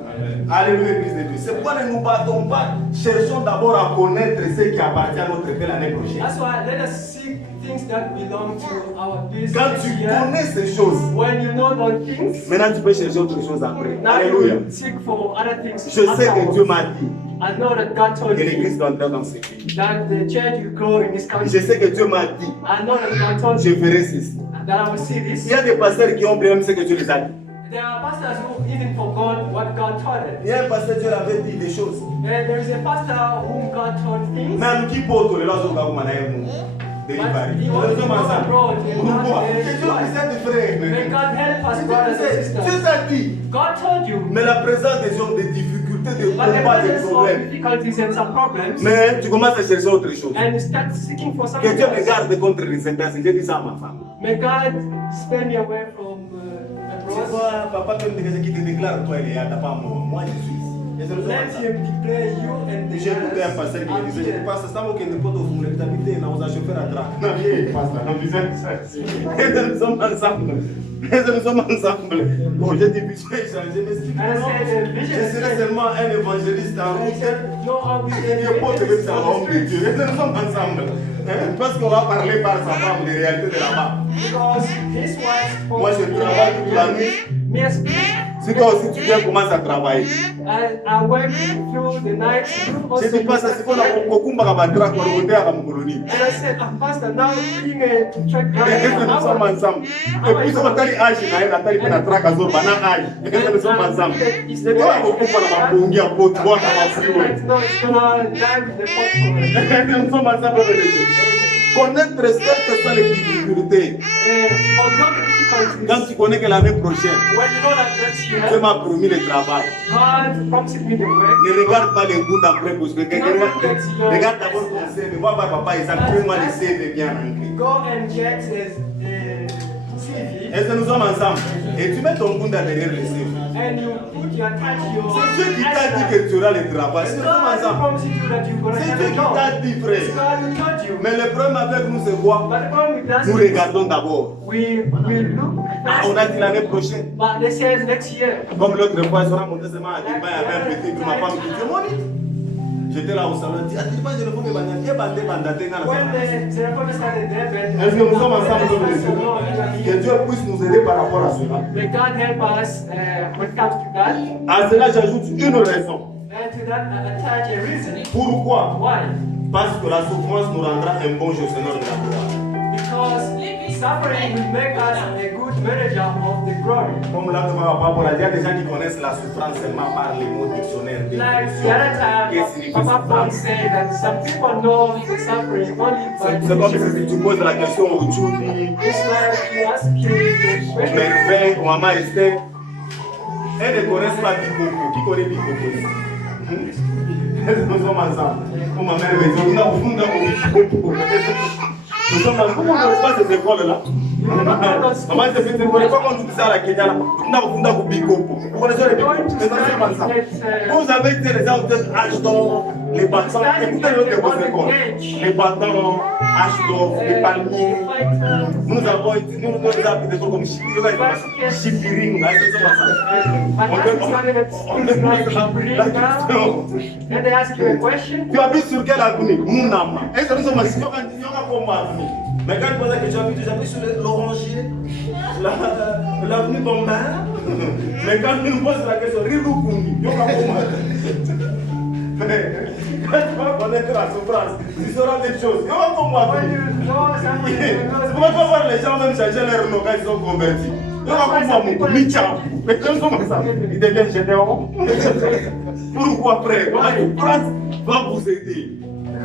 Alléluia, Église de Dieu. C'est pourquoi ne nous battons pas. Cherchons d'abord à connaître ce qui appartient à notre vie l'année prochaine. That's why let us seek things that belong to our peace. Quand tu this year. connais ces choses, When you know those things, maintenant tu peux chercher autre chose après. now Alléluia. you seek for other things. Je sais que Dieu afterwards. m'a dit I know that God told que l'église you doit entrer dans ce pays. that the church will grow in this country. Je sais que Dieu m'a dit, I know that God told je you ferai ceci. that I will see this. Il y a des pasteurs qui ont oublié même ce que Dieu les a dit. There are pastors who even forgot what God told them. Il y a un pasteur, Dieu avait dit des choses. And there is a pastor whom God told things. Mais qui porte les lois au cas où on a un But he wants to go abroad and not Que there. Dieu nous aide, May frère. God help us, brothers and Dieu sisters. t'a dit. God told you. Mais la présence des hommes, des difficultés, des But the combats, des presence of problèmes. difficulties and some problems, Mais tu commences à chercher autre chose. and you start seeking for Que something Dieu me else. garde contre les sentences. J'ai dit ça à ma femme. May God spend you away from Tu abroad. vois, papa, comme qui te déclare, toi, il est à ta part, moi, je suis ici. Et c'est le Let him declare you and the J'ai écouté un pasteur qui me disait, others. pasteur, ça m'a aucun pote au fond, les habiter, on a chauffeur à trac. Non, pasteur, non, et nous sommes ensemble. Et nous sommes ensemble. Bon, j'ai dit, vision échangée, mais si je serais seulement un évangéliste en route, No, I'll be il est pas de ça va homme de Dieu. Et nous sommes ensemble. Parce qu'on va parler par sa femme des réalités de là-bas. Because his wife Moi, je travaille toute la nuit. me Si toi aussi tu viens, commence à travailler. I went through the night. Je dis pas ça, c'est qu'on a kokumba kabatra kwa rote à Kamkoloni. And I said, Pastor, now being a truck Et nous sommes driver, ensemble. Et puis, ça va t'aller âge, na t'aller faire la traque à zone, bana âge. Et nous sommes ensemble. Et toi, kokumba na mapungi à pot, toi, na mafriwe. no, it's gonna die with the phosphorus. Et nous sommes ensemble avec Dieu. Connaître quelles que soient les difficultés. Although the difficulties, Quand tu connais que l'année prochaine, when you know that next Dieu year, m'a promis le travail. God promised me the way. Ne regarde pas les bouts d'après, parce que regarde d'abord ton CV. Va voir papa Isaac, prends-moi le CV bien ancré. Go and get a CV, Est-ce que nous sommes ensemble? Et tu mets ton bunda derrière le CV. and you put your touch your. C'est Dieu qui t'a dit que tu auras le travail. Est-ce que nous sommes God ensemble? promised you that you're gonna C'est have Dieu a qui job. t'a dit, It's frère. God who told you. Mais le problème avec nous, c'est quoi? But the problem with us Nous is regardons d'abord. we look Ah, on a dit l'année prochaine. but they said next year. Comme l'autre fois, ils sont montés seulement à Dubaï, il y avait un petit groupe, ma femme qui dit, mon ami. J'étais là au salon, je dis, ah, tu pas, je ne peux pas me dire, bandé, bandaté, dans la When salle. the ceremony started there, but Est-ce que nous sommes ensemble dans les yeux? Que Dieu puisse nous aider par rapport à cela. may God help us when it comes to that. À cela, j'ajoute une raison. And to that, attach a reason. Pourquoi? Why? Parce que la souffrance nous rendra un bon gestionnaire de la gloire. Because suffering will make us a good manager of the glory. Comme là, tu vas pas il y a des gens qui connaissent la souffrance seulement par les mots dictionnaires. Like the other Qu'est-ce time, qui Papa Paul signifie said that some people know the suffering only by C'est comme dictionary. si tu poses la question au Judy, It's like you ask him the au question. Merveille, au Maman Esther. Elles ne connaissent pas Bikoko. Qui connaît Bikoko ici? Nous sommes ensemble. Oh, ma mère me dit, nous avons Bikoko. Nous sommes ensemble. Comment on ne connaît pas ces écoles-là? Maman, je ne connais pas quand nous disons à la Kenya, nous avons Bikoko. Vous connaissez les Bikoko? Vous avez été les âges d'or, les bâtons. Écoutez l'autre de vos écoles. Les bâtons, âges d'or, les palmiers. Nous avons été, nous avons appris des trucs comme Chipiring. And they ask you a question. Tu habites sur quelle avenue? Mounama. Est-ce que nous sommes assis? Mais quand tu poses la question, tu habites sur l'oranger, l'avenue Bombard. Mais quand tu nous poses la question, Riloukouni, quand tu vas connaître la souffrance, tu sauras des choses. C'est pourquoi tu vas voir les gens même changer leur nom quand ils sont convertis. Mais comme ça, ils deviennent généraux. Pourquoi après? France va vous aider.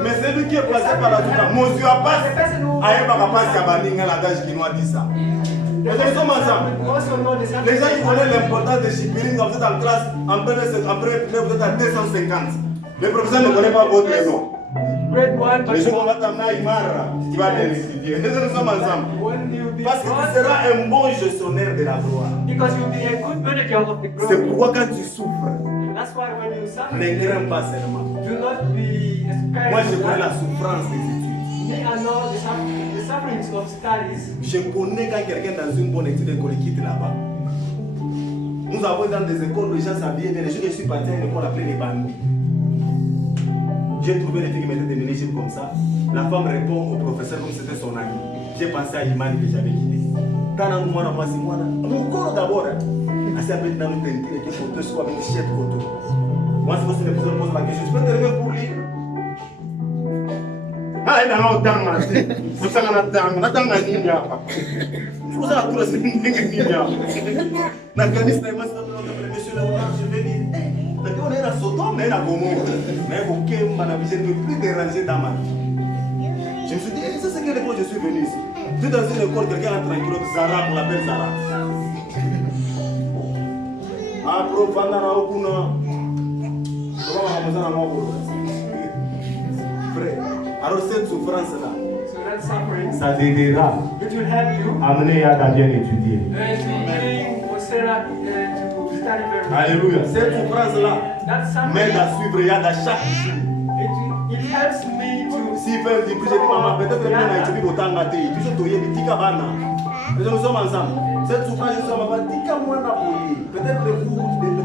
Mais celui qui est placé par la Soudan, Monsieur Abbas, Aïeba Abbas Kabaninga, l'adage chinois dit ça. Nous sommes ensemble. Les gens qui connaissent l'importance de Chipiring, quand vous êtes en classe, en première, vous êtes à 250. Le professeur ne connaît pas votre nom. Les gens vont t'amener à Imara, qui va bien étudier. Nous sommes ensemble. Parce que tu seras un bon gestionnaire de la gloire. C'est pourquoi quand tu souffres, ne crains pas seulement. Moi, je connais la souffrance des études. Je connais quand quelqu'un dans une bonne étude école quitte là-bas. Nous avons dans des écoles où les gens s'habillaient bien. Les jours que je suis parti à une école appelée les Bambi. J'ai trouvé les filles qui mettaient des mini-jupes comme ça. La femme répond au professeur comme c'était son ami. J'ai pensé à Imani que j'avais quitté. Quand on m'a dit, mon corps d'abord. Assez après, dans notre intérêt, qui faut te soit avec chef photo. Moi, si vous me posez la question, je peux te lever pour lire. Ah, il y a un temps, vous savez, un temps, vous avez tout le Sénégal. L'Afghanistan, monsieur Léonard, je vais dire. On est à Sodome, on est à Gomorrhe. Mais ok, je ne veux plus déranger dans ma vie. Je me suis dit, ça c'est quelle école je suis venu ici. Je suis dans une école, quelqu'un a tranquille, Zara, on l'appelle Zara. Ah, prof, frère, alors cette souffrance-là, ça t'aidera à amener à bien étudier. Alléluia. Cette souffrance-là m'aide à suivre Yad à chaque jour. Si fait un début, j'ai dit maman, peut-être que je vais étudier autant de temps. Puis je dois y aller. Nous sommes ensemble. Cette souffrance, je suis en train de dire, peut-être que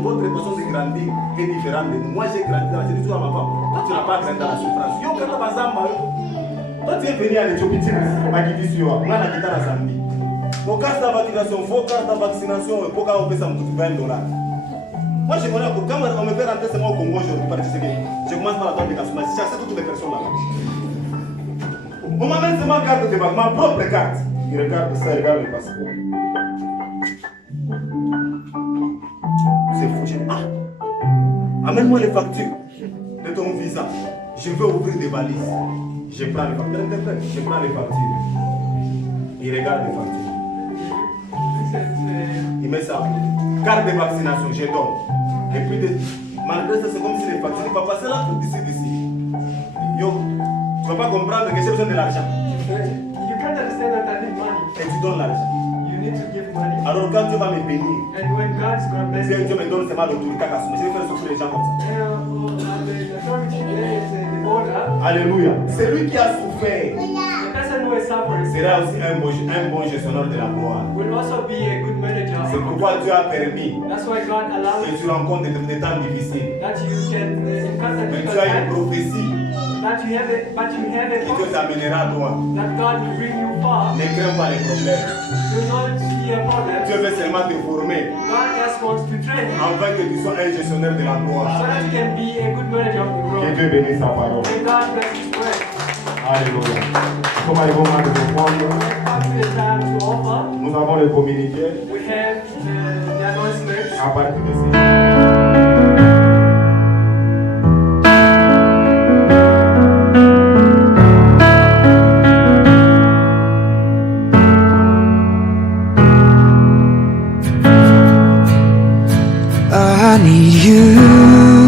votre façon de grandir est différente de nous. Moi, j'ai grandi dans la j'ai dit à ma femme, toi, tu n'as pas grandi dans la souffrance. Yo, quand tu toi, tu es venu à l'Éthiopie, à Gidisio, on a quitté la Zambie. Pour carte de vaccination, il faut carte de vaccination, pour qu'on paye ça $20. Moi, je connais, quand on me fait rentrer seulement au Congo, je commence par la table de Kasuma, je chasse toutes les personnes là-bas. On m'amène seulement carte de vaccin, ma propre carte. Il regarde ça, il regarde le passeport. C'est fou, j'ai dit, ah, amène-moi les factures de ton visa. Je veux ouvrir des valises. Je prends les factures. Je prends les factures. Il regarde les factures. Il met ça. Carte de vaccination, je donne. Et puis, malgré ça, c'est comme si les factures ne vont pas passer là pour d'ici. Yo, tu ne vas pas comprendre que j'ai besoin de l'argent. Et tu donnes l'argent. Alors quand Dieu va me bénir, Dieu me donne seulement l'autorité à Kasuma. Je vais faire souffrir les gens comme ça. Alléluia. C'est lui qui a souffert. Sera aussi un bon gestionnaire de la gloire. C'est pourquoi Dieu a permis que tu rencontres des temps difficiles. Mais tu as une prophétie qui Dieu t'amènera loin. Ne crains pas les problèmes. Dieu veut seulement te former afin que tu sois un gestionnaire de la gloire. Que Dieu bénisse sa parole. Alléluia. Comme à moment de comprendre, nous avons les communiqués à partir de ces. I need you.